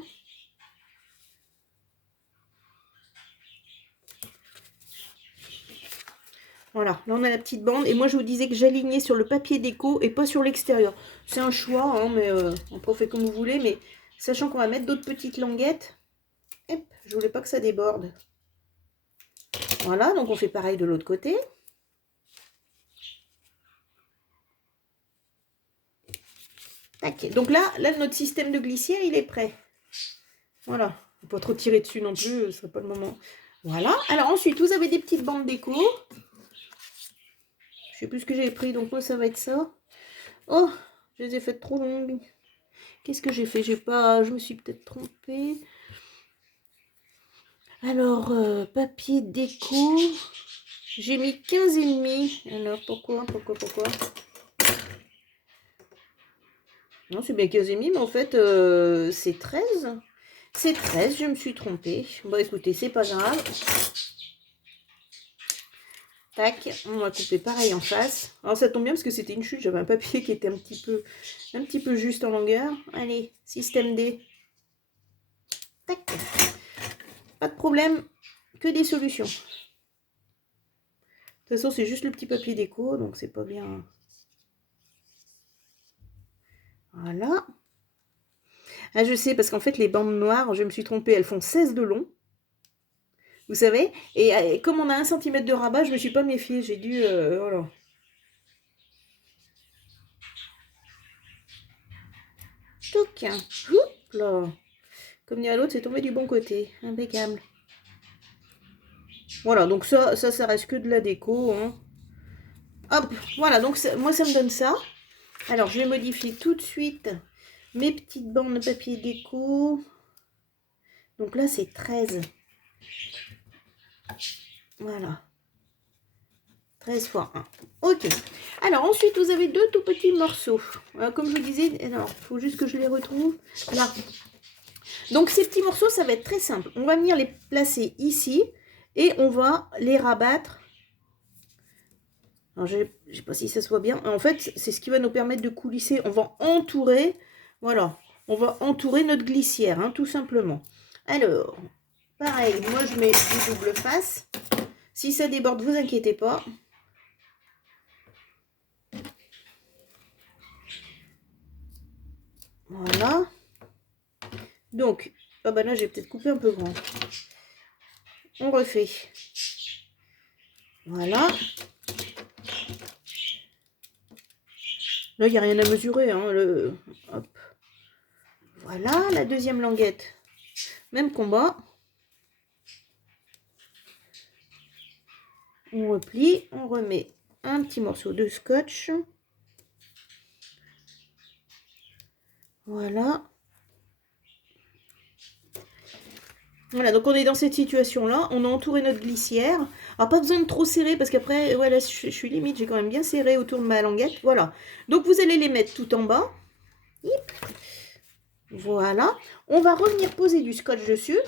Voilà, là on a la petite bande. Et moi je vous disais que j'alignais sur le papier déco et pas sur l'extérieur. C'est un choix, hein, mais on fait comme vous voulez. Mais sachant qu'on va mettre d'autres petites languettes, hop, je voulais pas que ça déborde. Voilà, donc on fait pareil de l'autre côté. Tac. Donc là, notre système de glissière, il est prêt. Voilà. Faut pas trop tirer dessus non plus, ce serait pas le moment. Voilà. Alors ensuite, vous avez des petites bandes déco. Je sais plus ce que j'ai pris, donc moi ça va être ça. Oh, je les ai faites trop longues. Qu'est-ce que j'ai fait? Je me suis peut-être trompée. Alors, papier déco. J'ai mis 15,5. Alors, pourquoi? Non, c'est bien 15,5, mais en fait, c'est 13. C'est 13, je me suis trompée. Bon, écoutez, c'est pas grave. Tac, on va couper pareil en face. Alors, ça tombe bien parce que c'était une chute. J'avais un papier qui était un petit peu juste en longueur. Allez, système D. Tac. Pas de problème, que des solutions. De toute façon, c'est juste le petit papier déco, donc c'est pas bien. Voilà. Ah, je sais, parce qu'en fait, les bandes noires, je me suis trompée, elles font 16 de long. Vous savez, et comme on a 1 cm de rabat, je me suis pas méfiée, j'ai dû... voilà. Toc, hop là. Comme dirait l'autre, c'est tombé du bon côté. Impeccable. Voilà, donc ça reste que de la déco. Hein. Hop, voilà, donc moi ça me donne ça. Alors, je vais modifier tout de suite mes petites bandes de papier déco. Donc là, c'est 13. Voilà. 13 fois 1. Ok. Alors, ensuite, vous avez 2 tout petits morceaux. Comme je vous disais, alors, il faut juste que je les retrouve. Là. Donc, ces petits morceaux, ça va être très simple. On va venir les placer ici et on va les rabattre. Alors, je ne sais pas si ça se voit bien. En fait, c'est ce qui va nous permettre de coulisser. On va entourer, voilà, on va entourer notre glissière, hein, tout simplement. Alors, pareil, moi, je mets une double face. Si ça déborde, vous inquiétez pas. Voilà. Donc, ah bah là, j'ai peut-être coupé un peu grand. On refait. Voilà. Là, il n'y a rien à mesurer. Hein, hop. Voilà, la deuxième languette. Même combat. On replie, on remet un petit morceau de scotch. Voilà. Voilà, donc on est dans cette situation-là. On a entouré notre glissière. Alors, pas besoin de trop serrer parce qu'après, voilà, je suis limite, j'ai quand même bien serré autour de ma languette. Voilà. Donc, vous allez les mettre tout en bas. Hip. Voilà. On va revenir poser du scotch dessus.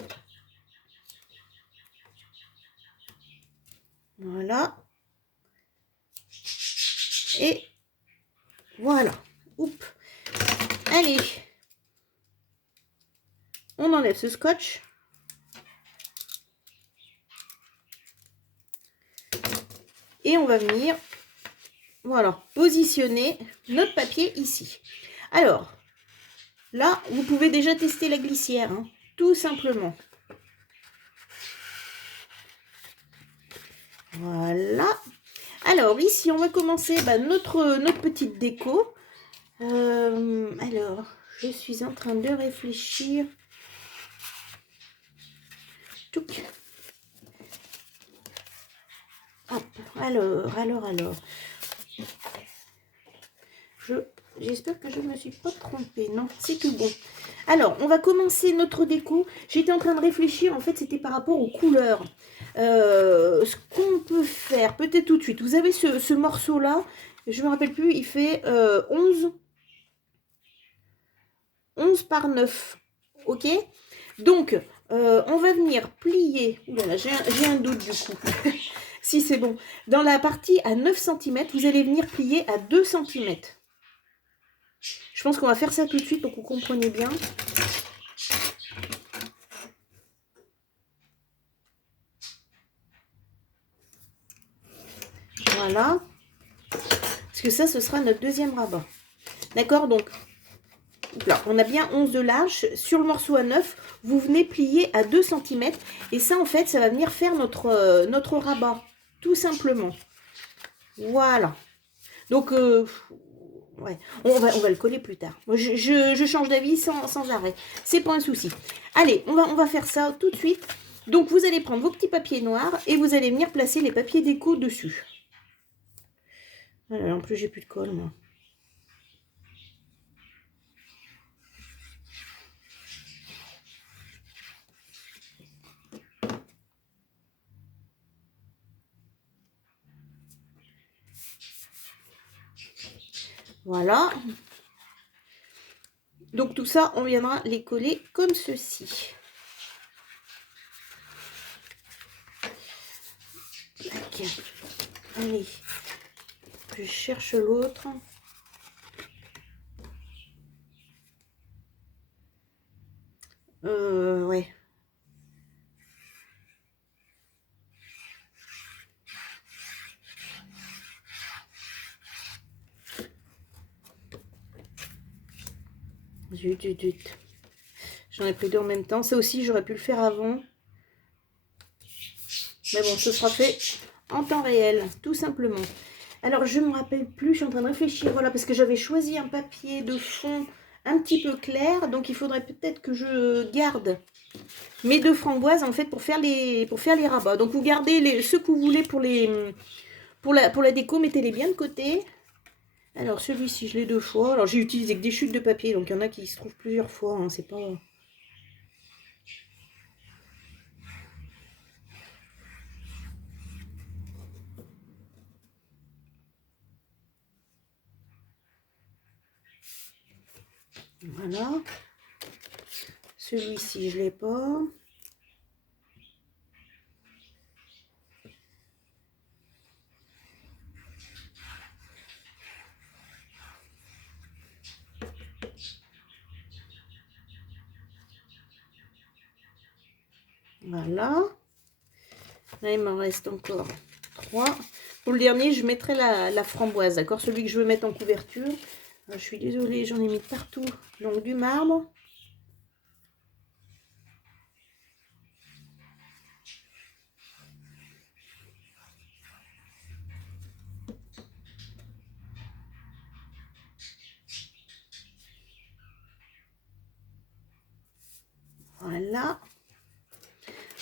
Voilà. Et voilà. Oups. Allez. On enlève ce scotch. Et on va venir, voilà, positionner notre papier ici. Alors, là, vous pouvez déjà tester la glissière, hein, tout simplement. Voilà. Alors, ici, on va commencer notre petite déco. Alors, je suis en train de réfléchir. Touc. Hop, alors. J'espère que je ne me suis pas trompée. Non, c'est tout bon. Alors, on va commencer notre déco. J'étais en train de réfléchir. En fait, c'était par rapport aux couleurs. Ce qu'on peut faire, peut-être tout de suite. Vous avez ce morceau-là. Je ne me rappelle plus. Il fait 11 par 9. OK? Donc, on va venir plier. Oulala, j'ai un doute du coup. Si c'est bon. Dans la partie à 9 cm, vous allez venir plier à 2 cm. Je pense qu'on va faire ça tout de suite pour que vous compreniez bien. Voilà. Parce que ça, ce sera notre deuxième rabat. D'accord? Donc, là, on a bien 11 de large. Sur le morceau à 9, vous venez plier à 2 cm. Et ça, en fait, ça va venir faire notre rabat. Tout simplement. Voilà. Donc, ouais, on va le coller plus tard. Je change d'avis sans arrêt. C'est pas un souci. Allez, on va faire ça tout de suite. Donc, vous allez prendre vos petits papiers noirs et vous allez venir placer les papiers déco dessus. En plus, j'ai plus de colle, moi. Voilà. Donc, tout ça, on viendra les coller comme ceci. Tac. Allez. Je cherche l'autre. Ouais. Zut. J'en ai pris deux en même temps. Ça aussi, j'aurais pu le faire avant. Mais bon, ce sera fait en temps réel, tout simplement. Alors, je ne me rappelle plus, je suis en train de réfléchir. Voilà, parce que j'avais choisi un papier de fond un petit peu clair. Donc, il faudrait peut-être que je garde mes deux framboises, en fait, pour faire les rabats. Donc, vous gardez ceux que vous voulez pour la déco. Mettez-les bien de côté. Alors, celui-ci, je l'ai deux fois. Alors, j'ai utilisé que des chutes de papier. Donc, il y en a qui se trouvent plusieurs fois. Hein, c'est pas... Voilà. Celui-ci, je ne l'ai pas. Voilà. Là, il m'en reste encore 3. Pour le dernier, je mettrai la framboise, d'accord? Celui que je veux mettre en couverture. Je suis désolée, j'en ai mis partout. Donc, du marbre. Voilà.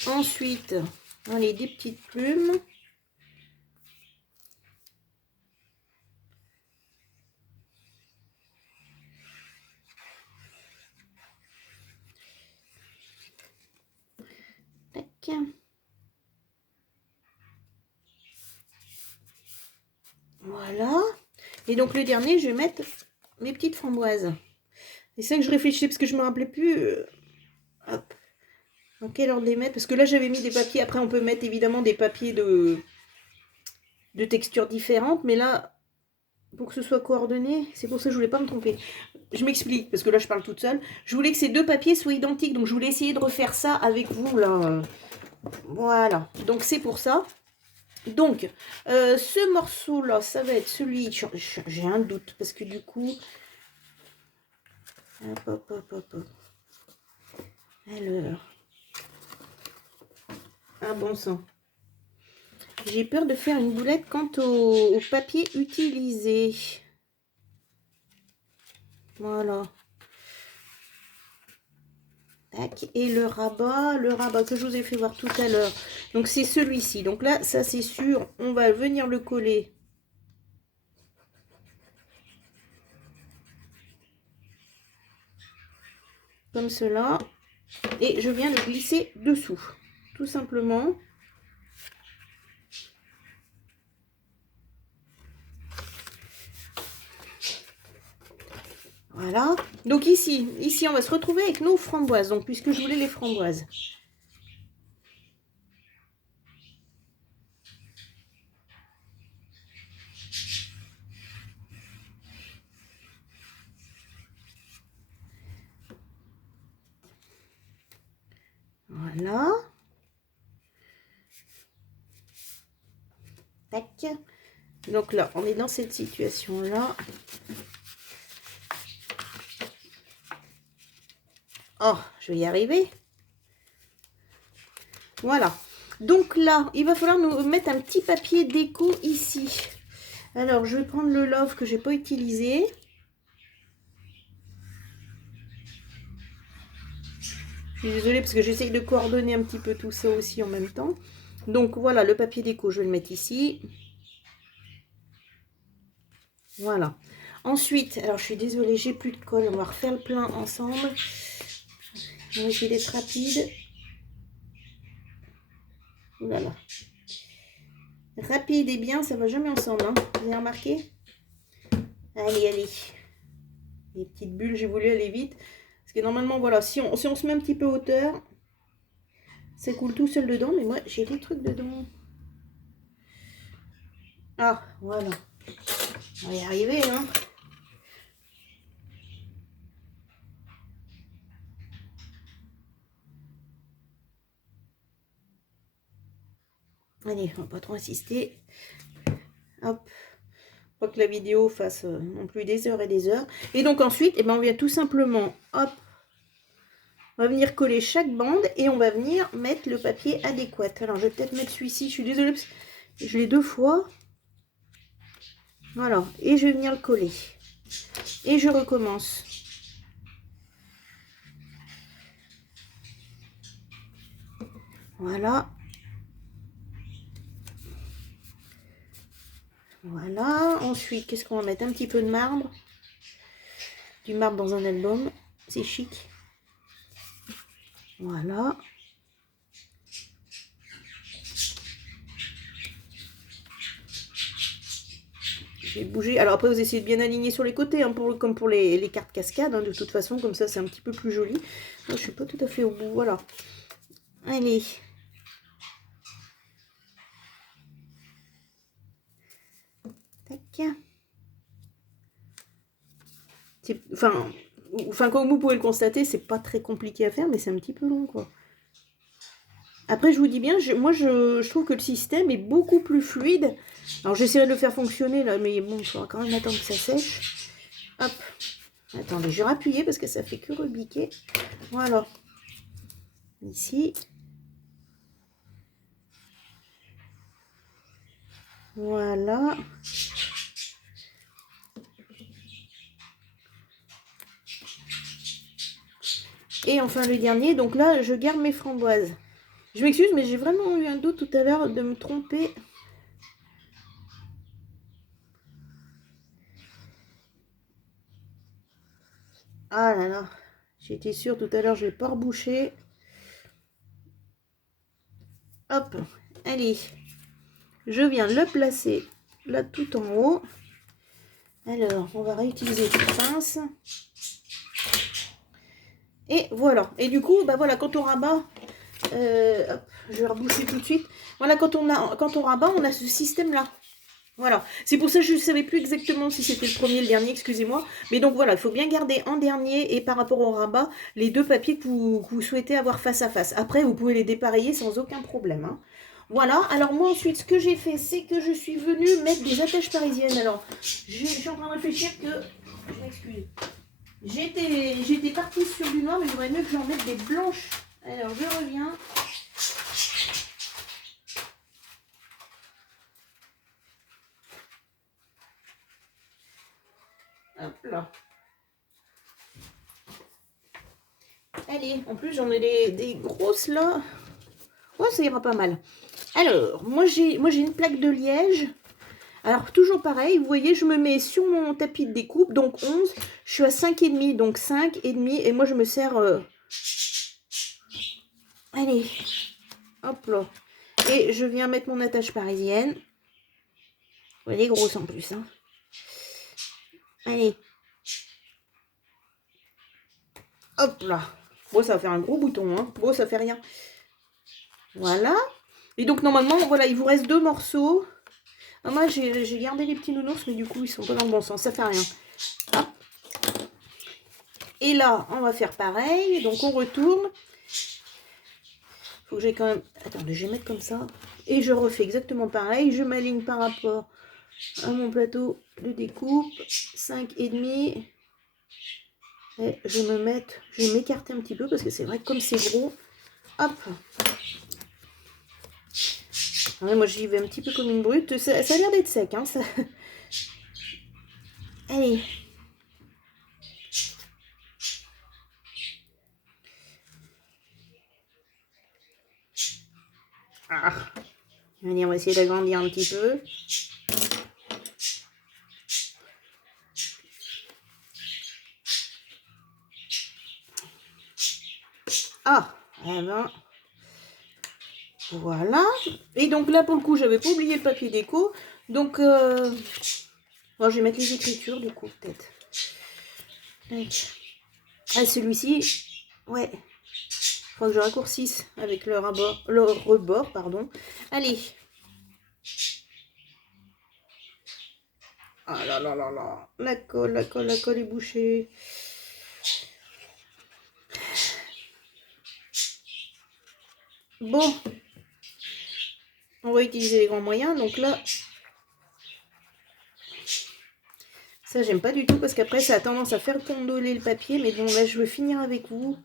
Ensuite, allez, des petites plumes. Tac. Voilà. Et donc, le dernier, je vais mettre mes petites framboises. C'est ça que je réfléchis parce que je me rappelais plus. Hop. Dans quel ordre les mettre? Parce que là, j'avais mis des papiers. Après, on peut mettre évidemment des papiers de textures différentes. Mais là, pour que ce soit coordonné, c'est pour ça que je voulais pas me tromper. Je m'explique, parce que là, je parle toute seule. Je voulais que ces deux papiers soient identiques. Donc, je voulais essayer de refaire ça avec vous, là. Voilà. Donc, c'est pour ça. Donc, ce morceau-là, ça va être celui... J'ai un doute, parce que du coup... Hop, hop, hop, hop, hop. Alors... Ah, bon sang. J'ai peur de faire une boulette quant au papier utilisé. Voilà. Tac. Et le rabat que je vous ai fait voir tout à l'heure. Donc, c'est celui-ci. Donc là, ça, c'est sûr. On va venir le coller. Comme cela. Et je viens le glisser dessous. Tout simplement. Voilà. Donc ici, on va se retrouver avec nos framboises. Donc, puisque je voulais les framboises. Voilà. Tac. Donc là, on est dans cette situation-là. Oh, je vais y arriver. Voilà. Donc là, il va falloir nous mettre un petit papier déco ici. Alors, je vais prendre le Love que j'ai pas utilisé. Je suis désolée parce que j'essaye de coordonner un petit peu tout ça aussi en même temps. Donc voilà, le papier déco, je vais le mettre ici. Voilà. Ensuite, alors je suis désolée, j'ai plus de colle. On va refaire le plein ensemble. On va essayer d'être rapide. Ouh là là. Rapide et bien, ça va jamais ensemble. Hein. Vous avez remarqué? Allez, allez. Les petites bulles, j'ai voulu aller vite. Parce que normalement, voilà, si on se met un petit peu hauteur, ça coule tout seul dedans. Mais moi, j'ai des trucs dedans. Ah, voilà. On va y arriver, hein. Allez, on va pas trop insister. Hop. Pas que la vidéo fasse non plus des heures et des heures. Et donc ensuite, eh ben, on vient tout simplement, hop, on va venir coller chaque bande et on va venir mettre le papier adéquat. Alors, je vais peut-être mettre celui-ci. Je suis désolée parce que je l'ai deux fois. Voilà. Et je vais venir le coller. Et je recommence. Voilà. Voilà. Ensuite, qu'est-ce qu'on va mettre? Un petit peu de marbre. Du marbre dans un album. C'est chic. Voilà. Je vais bouger. Alors après, vous essayez de bien aligner sur les côtés, hein, comme pour les cartes cascades. Hein, de toute façon, comme ça, c'est un petit peu plus joli. Moi, je ne suis pas tout à fait au bout. Voilà. Allez. Tac. Enfin, comme vous pouvez le constater, c'est pas très compliqué à faire, mais c'est un petit peu long, quoi. Après, je vous dis bien, moi, je trouve que le système est beaucoup plus fluide. Alors, j'essaierai de le faire fonctionner, là, mais bon, il faudra quand même attendre que ça sèche. Hop. Attendez, je vais rappuyer parce que ça fait que rebiquer. Voilà. Ici. Voilà. Et enfin, le dernier. Donc là, je garde mes framboises. Je m'excuse, mais j'ai vraiment eu un doute tout à l'heure de me tromper. Ah là là. J'étais sûre tout à l'heure, je vais pas reboucher. Hop. Allez. Je viens le placer là tout en haut. Alors, on va réutiliser cette pince. Et voilà. Et du coup, bah voilà, quand on rabat, hop, je vais reboucher tout de suite. Voilà, quand on rabat, on a ce système-là. Voilà. C'est pour ça que je ne savais plus exactement si c'était le premier ou le dernier, excusez-moi. Mais donc voilà, il faut bien garder en dernier et par rapport au rabat, les deux papiers que vous souhaitez avoir face à face. Après, vous pouvez les dépareiller sans aucun problème, hein. Voilà, alors moi ensuite ce que j'ai fait, c'est que je suis venue mettre des attaches parisiennes. Alors, je suis en train de réfléchir que, je m'excuse, j'étais partie sur du noir, mais il vaudrait mieux que j'en mette des blanches. Alors, je reviens. Hop là. Allez, en plus j'en ai des grosses là. Ouais, ça ira pas mal. Alors, moi j'ai une plaque de liège. Alors, toujours pareil, vous voyez, je me mets sur mon tapis de découpe, donc 11. Je suis à 5,5, donc 5,5. Et moi, je me sers... Allez, hop là. Et je viens mettre mon attache parisienne. Elle est grosse en plus, hein. Allez. Hop là. Bon, ça va faire un gros bouton, hein. Bon, ça fait rien. Voilà. Et donc, normalement, voilà, il vous reste 2 morceaux. Ah, moi, j'ai gardé les petits nounours, mais du coup, ils sont pas dans le bon sens. Ça fait rien. Hop. Et là, on va faire pareil. Donc, on retourne. Faut que j'ai quand même... Attendez, je vais mettre comme ça. Et je refais exactement pareil. Je m'aligne par rapport à mon plateau de découpe. 5,5. Et je vais m'écarter un petit peu parce que c'est vrai que comme c'est gros. Hop. Ouais, moi, j'y vais un petit peu comme une brute. Ça a l'air d'être sec, hein. Ça... Allez. Ah. Allez, on va essayer d'agrandir un petit peu. Ah, eh ben, voilà. Et donc là, pour le coup, j'avais pas oublié le papier déco. Donc, bon, je vais mettre les écritures, du coup, peut-être. Ah, celui-ci, ouais. Faut que je raccourcisse avec le rebord, pardon. Allez. Ah là là là là. La colle est bouchée. Bon. On va utiliser les grands moyens. Donc là, ça, j'aime pas du tout parce qu'après, ça a tendance à faire condoler le papier. Mais bon, là, je veux finir avec vous.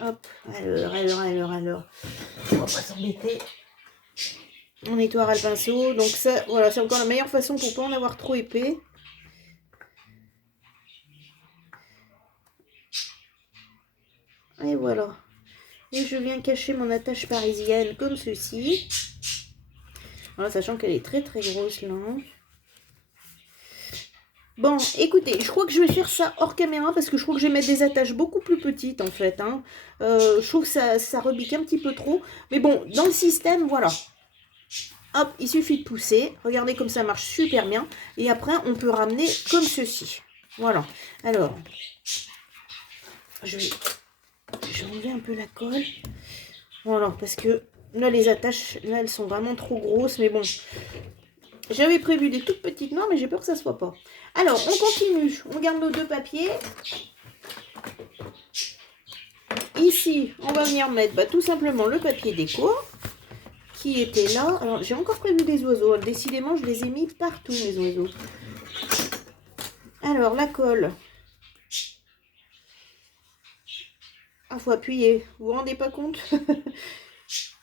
Hop, alors. On va pas s'embêter. On nettoiera le pinceau. Donc ça, voilà, c'est encore la meilleure façon pour pas en avoir trop épais. Et voilà. Et je viens cacher mon attache parisienne comme ceci. Voilà, sachant qu'elle est très très grosse là. Bon, écoutez, je crois que je vais faire ça hors caméra parce que je crois que je vais mettre des attaches beaucoup plus petites en fait, hein. Je trouve que ça rebique un petit peu trop. Mais bon, dans le système, voilà. Hop, il suffit de pousser. Regardez comme ça marche super bien. Et après, on peut ramener comme ceci. Voilà. Alors, je vais enlever un peu la colle. Voilà, parce que là, les attaches, là, elles sont vraiment trop grosses. Mais bon, j'avais prévu des toutes petites mains, mais j'ai peur que ça ne soit pas. Alors, on continue. On garde nos 2 papiers. ici, on va venir mettre tout simplement le papier déco qui était là. Alors, j'ai encore prévu des oiseaux. Décidément, je les ai mis partout, mes oiseaux. Alors, la colle. Ah, faut appuyer. Vous vous rendez pas compte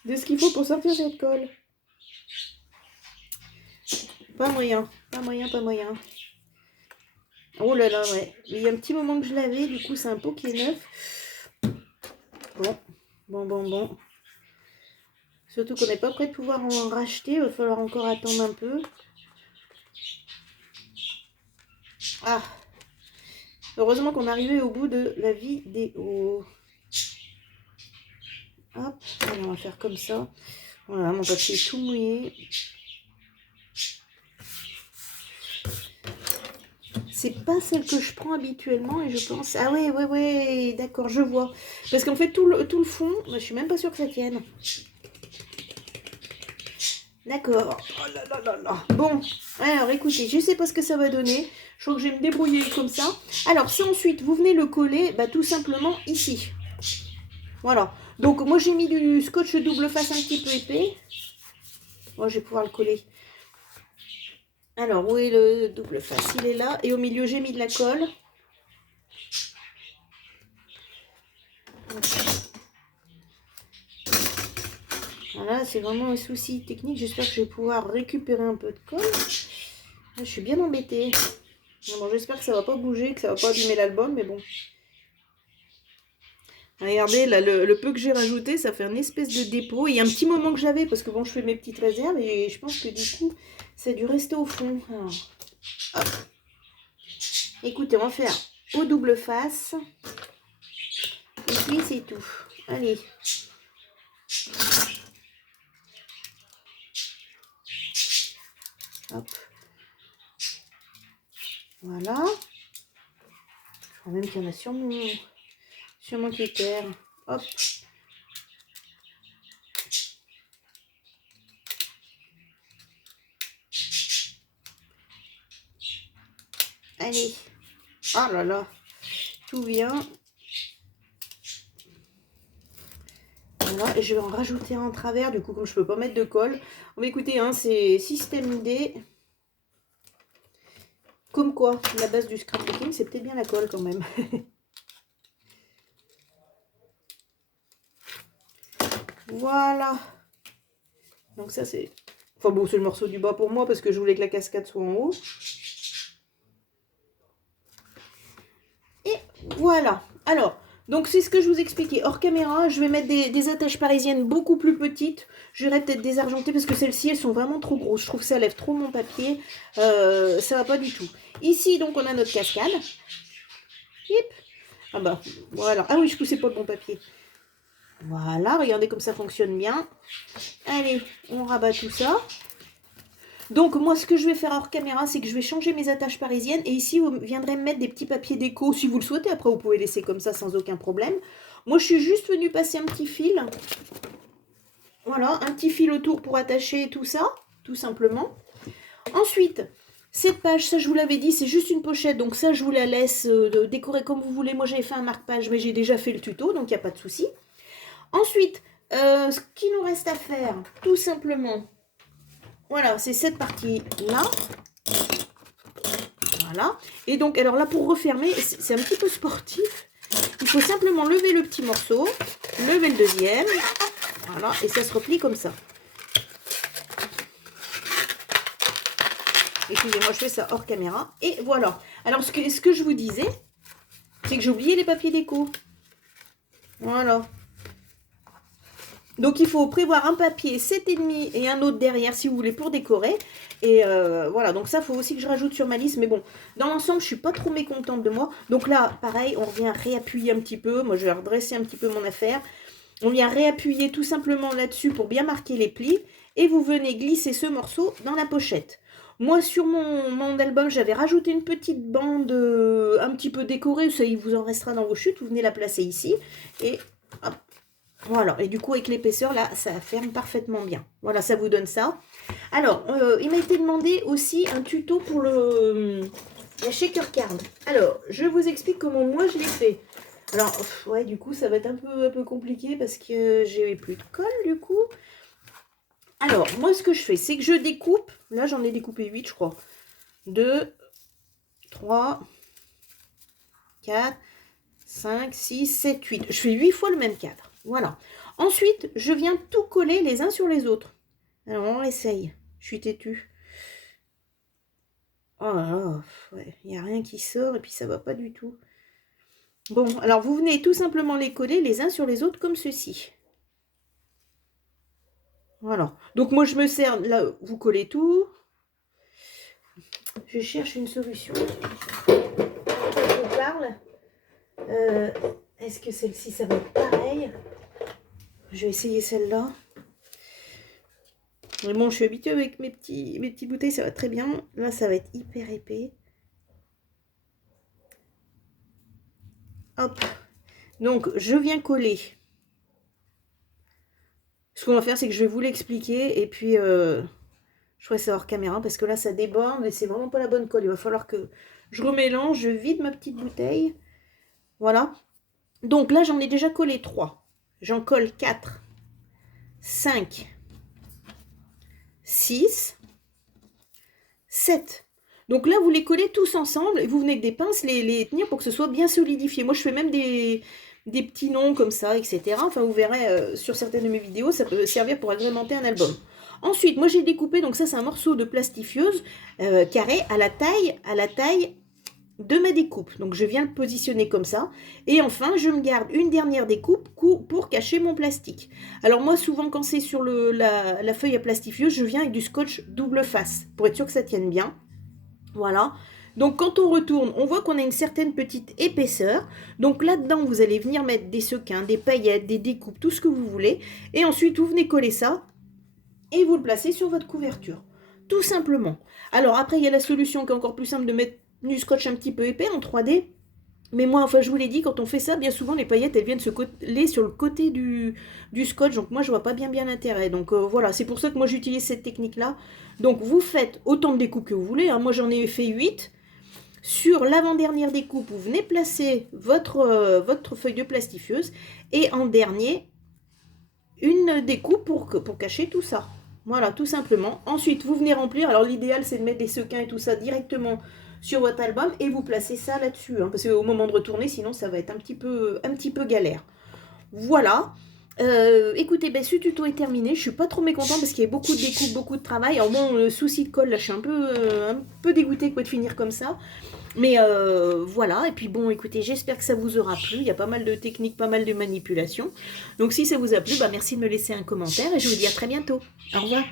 de ce qu'il faut pour sortir cette colle? Pas moyen, pas moyen, pas moyen. Oh là là, ouais. Il y a un petit moment que je l'avais, du coup, c'est un pot qui est neuf. Bon. Surtout qu'on n'est pas prêt de pouvoir en racheter. Il va falloir encore attendre un peu. Ah! Heureusement qu'on est arrivé au bout de la vidéo. Hop, allez, on va faire comme ça. Voilà, mon papier est tout mouillé. C'est pas celle que je prends habituellement et je pense... Ah ouais, d'accord, je vois. Parce qu'en fait, tout le fond, je suis même pas sûre que ça tienne. D'accord. Oh là. Bon, alors écoutez, je sais pas ce que ça va donner. Je crois que je vais me débrouiller comme ça. Alors, si ensuite vous venez le coller, tout simplement ici. Voilà. Donc, moi j'ai mis du scotch double face un petit peu épais. Moi, je vais pouvoir le coller. Alors, où est le double face? Il est là. Et au milieu, j'ai mis de la colle. Voilà, c'est vraiment un souci technique. J'espère que je vais pouvoir récupérer un peu de colle. Là, je suis bien embêtée. Bon, j'espère que ça va pas bouger, que ça va pas abîmer l'album, mais bon. Regardez, là, le peu que j'ai rajouté, ça fait une espèce de dépôt. Il y a un petit moment que j'avais, parce que bon, je fais mes petites réserves, et je pense que du coup, ça a dû rester au fond. Alors, hop. Écoutez, on va faire au double face. Et puis, c'est tout. Allez. Hop. Voilà. Je crois même qu'il y en a sur mon critère. Hop. Allez. Oh là là. Tout vient. Voilà. Et je vais en rajouter un en travers. Du coup, comme je peux pas mettre de colle. Bon, écoutez, hein, c'est système D. Comme quoi, la base du scrapbooking, c'est peut-être bien la colle quand même. Voilà. Donc ça, c'est... Enfin bon, c'est le morceau du bas pour moi parce que je voulais que la cascade soit en haut. Et voilà. Alors, donc c'est ce que je vous expliquais. Hors caméra, je vais mettre des attaches parisiennes beaucoup plus petites. J'irai peut-être désargenter parce que celles-ci, elles sont vraiment trop grosses. Je trouve que ça lève trop mon papier. Ça va pas du tout. Ici, donc, on a notre cascade. Hip. Ah bah, voilà. Ah oui, je poussais pas le bon papier. Voilà, regardez comme ça fonctionne bien. Allez, on rabat tout ça. Donc, moi, ce que je vais faire hors caméra, c'est que je vais changer mes attaches parisiennes. Et ici, vous viendrez me mettre des petits papiers déco si vous le souhaitez. Après, vous pouvez laisser comme ça sans aucun problème. Moi, je suis juste venue passer un petit fil. Voilà, un petit fil autour pour attacher tout ça, tout simplement. Ensuite, cette page, ça, je vous l'avais dit, c'est juste une pochette. Donc, ça, je vous la laisse décorer comme vous voulez. Moi, j'avais fait un marque-page, mais j'ai déjà fait le tuto, donc il n'y a pas de souci. Ensuite, ce qui nous reste à faire, tout simplement, voilà, c'est cette partie-là. Voilà. Et donc, alors là, pour refermer, c'est un petit peu sportif. Il faut simplement lever le petit morceau, lever le deuxième. Voilà, et ça se replie comme ça. Excusez-moi, je fais ça hors caméra. Et voilà. Alors, ce que je vous disais, c'est que j'ai oublié les papiers déco. Voilà. Donc, il faut prévoir un papier 7,5 et un autre derrière, si vous voulez, pour décorer. Et voilà, donc ça, il faut aussi que je rajoute sur ma liste. Mais bon, dans l'ensemble, je suis pas trop mécontente de moi. Donc là, pareil, on vient réappuyer un petit peu. Moi, je vais redresser un petit peu mon affaire. On vient réappuyer tout simplement là-dessus pour bien marquer les plis. Et vous venez glisser ce morceau dans la pochette. Moi, sur mon album, j'avais rajouté une petite bande un petit peu décorée. Ça, il vous en restera dans vos chutes. Vous venez la placer ici. Et hop. Voilà, et du coup, avec l'épaisseur, là, ça ferme parfaitement bien. Voilà, ça vous donne ça. Alors, il m'a été demandé aussi un tuto pour la shaker card. Alors, je vous explique comment moi, je l'ai fait. Alors, ouais, du coup, ça va être un peu compliqué parce que j'ai plus de colle, du coup. Alors, moi, ce que je fais, c'est que je découpe. Là, j'en ai découpé 8, je crois. 2, 3, 4, 5, 6, 7, 8. Je fais 8 fois le même cadre. Voilà. Ensuite, je viens tout coller les uns sur les autres. Alors, on essaye. Je suis têtue. Oh là là, ouais, il n'y a rien qui sort et puis ça va pas du tout. Bon, alors vous venez tout simplement les coller les uns sur les autres comme ceci. Voilà. Donc moi je me sers, là vous collez tout. Je cherche une solution. Je vous parle. Est-ce que celle-ci ça va être pareil? Je vais essayer celle-là. Mais bon, je suis habituée avec mes petites bouteilles, ça va très bien. Là, ça va être hyper épais. Hop. Donc, je viens coller. Ce qu'on va faire, c'est que je vais vous l'expliquer. Et puis, je ferai ça hors caméra parce que là, ça déborde et c'est vraiment pas la bonne colle. Il va falloir que je remélange, je vide ma petite bouteille. Voilà. Donc là, j'en ai déjà collé 3. J'en colle 4, 5, 6, 7. Donc là, vous les collez tous ensemble et vous venez avec des pinces les tenir pour que ce soit bien solidifié. Moi, je fais même des petits noms comme ça, etc. Enfin, vous verrez sur certaines de mes vidéos, ça peut servir pour agrémenter un album. Ensuite, moi, j'ai découpé, donc ça, c'est un morceau de plastifieuse carré à la taille de ma découpe. Donc, je viens le positionner comme ça. Et enfin, je me garde une dernière découpe pour cacher mon plastique. Alors, moi, souvent, quand c'est sur la feuille à plastifieuse, je viens avec du scotch double face pour être sûr que ça tienne bien. Voilà. Donc, quand on retourne, on voit qu'on a une certaine petite épaisseur. Donc, là-dedans, vous allez venir mettre des sequins, des paillettes, des découpes, tout ce que vous voulez. Et ensuite, vous venez coller ça et vous le placez sur votre couverture. Tout simplement. Alors, après, il y a la solution qui est encore plus simple de mettre du scotch un petit peu épais en 3D. Mais moi, enfin, je vous l'ai dit, quand on fait ça, bien souvent, les paillettes, elles viennent se coller sur le côté du scotch. Donc, moi, je vois pas bien l'intérêt. Donc, voilà, c'est pour ça que moi, j'utilise cette technique-là. Donc, vous faites autant de découpes que vous voulez. Hein. Moi, j'en ai fait 8. Sur l'avant-dernière découpe, vous venez placer votre feuille de plastifieuse. Et en dernier, une découpe pour cacher tout ça. Voilà, tout simplement. Ensuite, vous venez remplir. Alors, l'idéal, c'est de mettre des sequins et tout ça directement sur votre album et vous placez ça là-dessus. Hein, parce qu'au moment de retourner, sinon, ça va être un petit peu galère. Voilà. Écoutez, ben, ce tuto est terminé. Je suis pas trop mécontente parce qu'il y a beaucoup de découpes, beaucoup de travail. Alors bon, souci de colle, là, je suis un peu dégoûtée de finir comme ça. Mais voilà, et puis bon, écoutez, j'espère que ça vous aura plu. Il y a pas mal de techniques, pas mal de manipulations. Donc si ça vous a plu, bah, merci de me laisser un commentaire et je vous dis à très bientôt. Au revoir.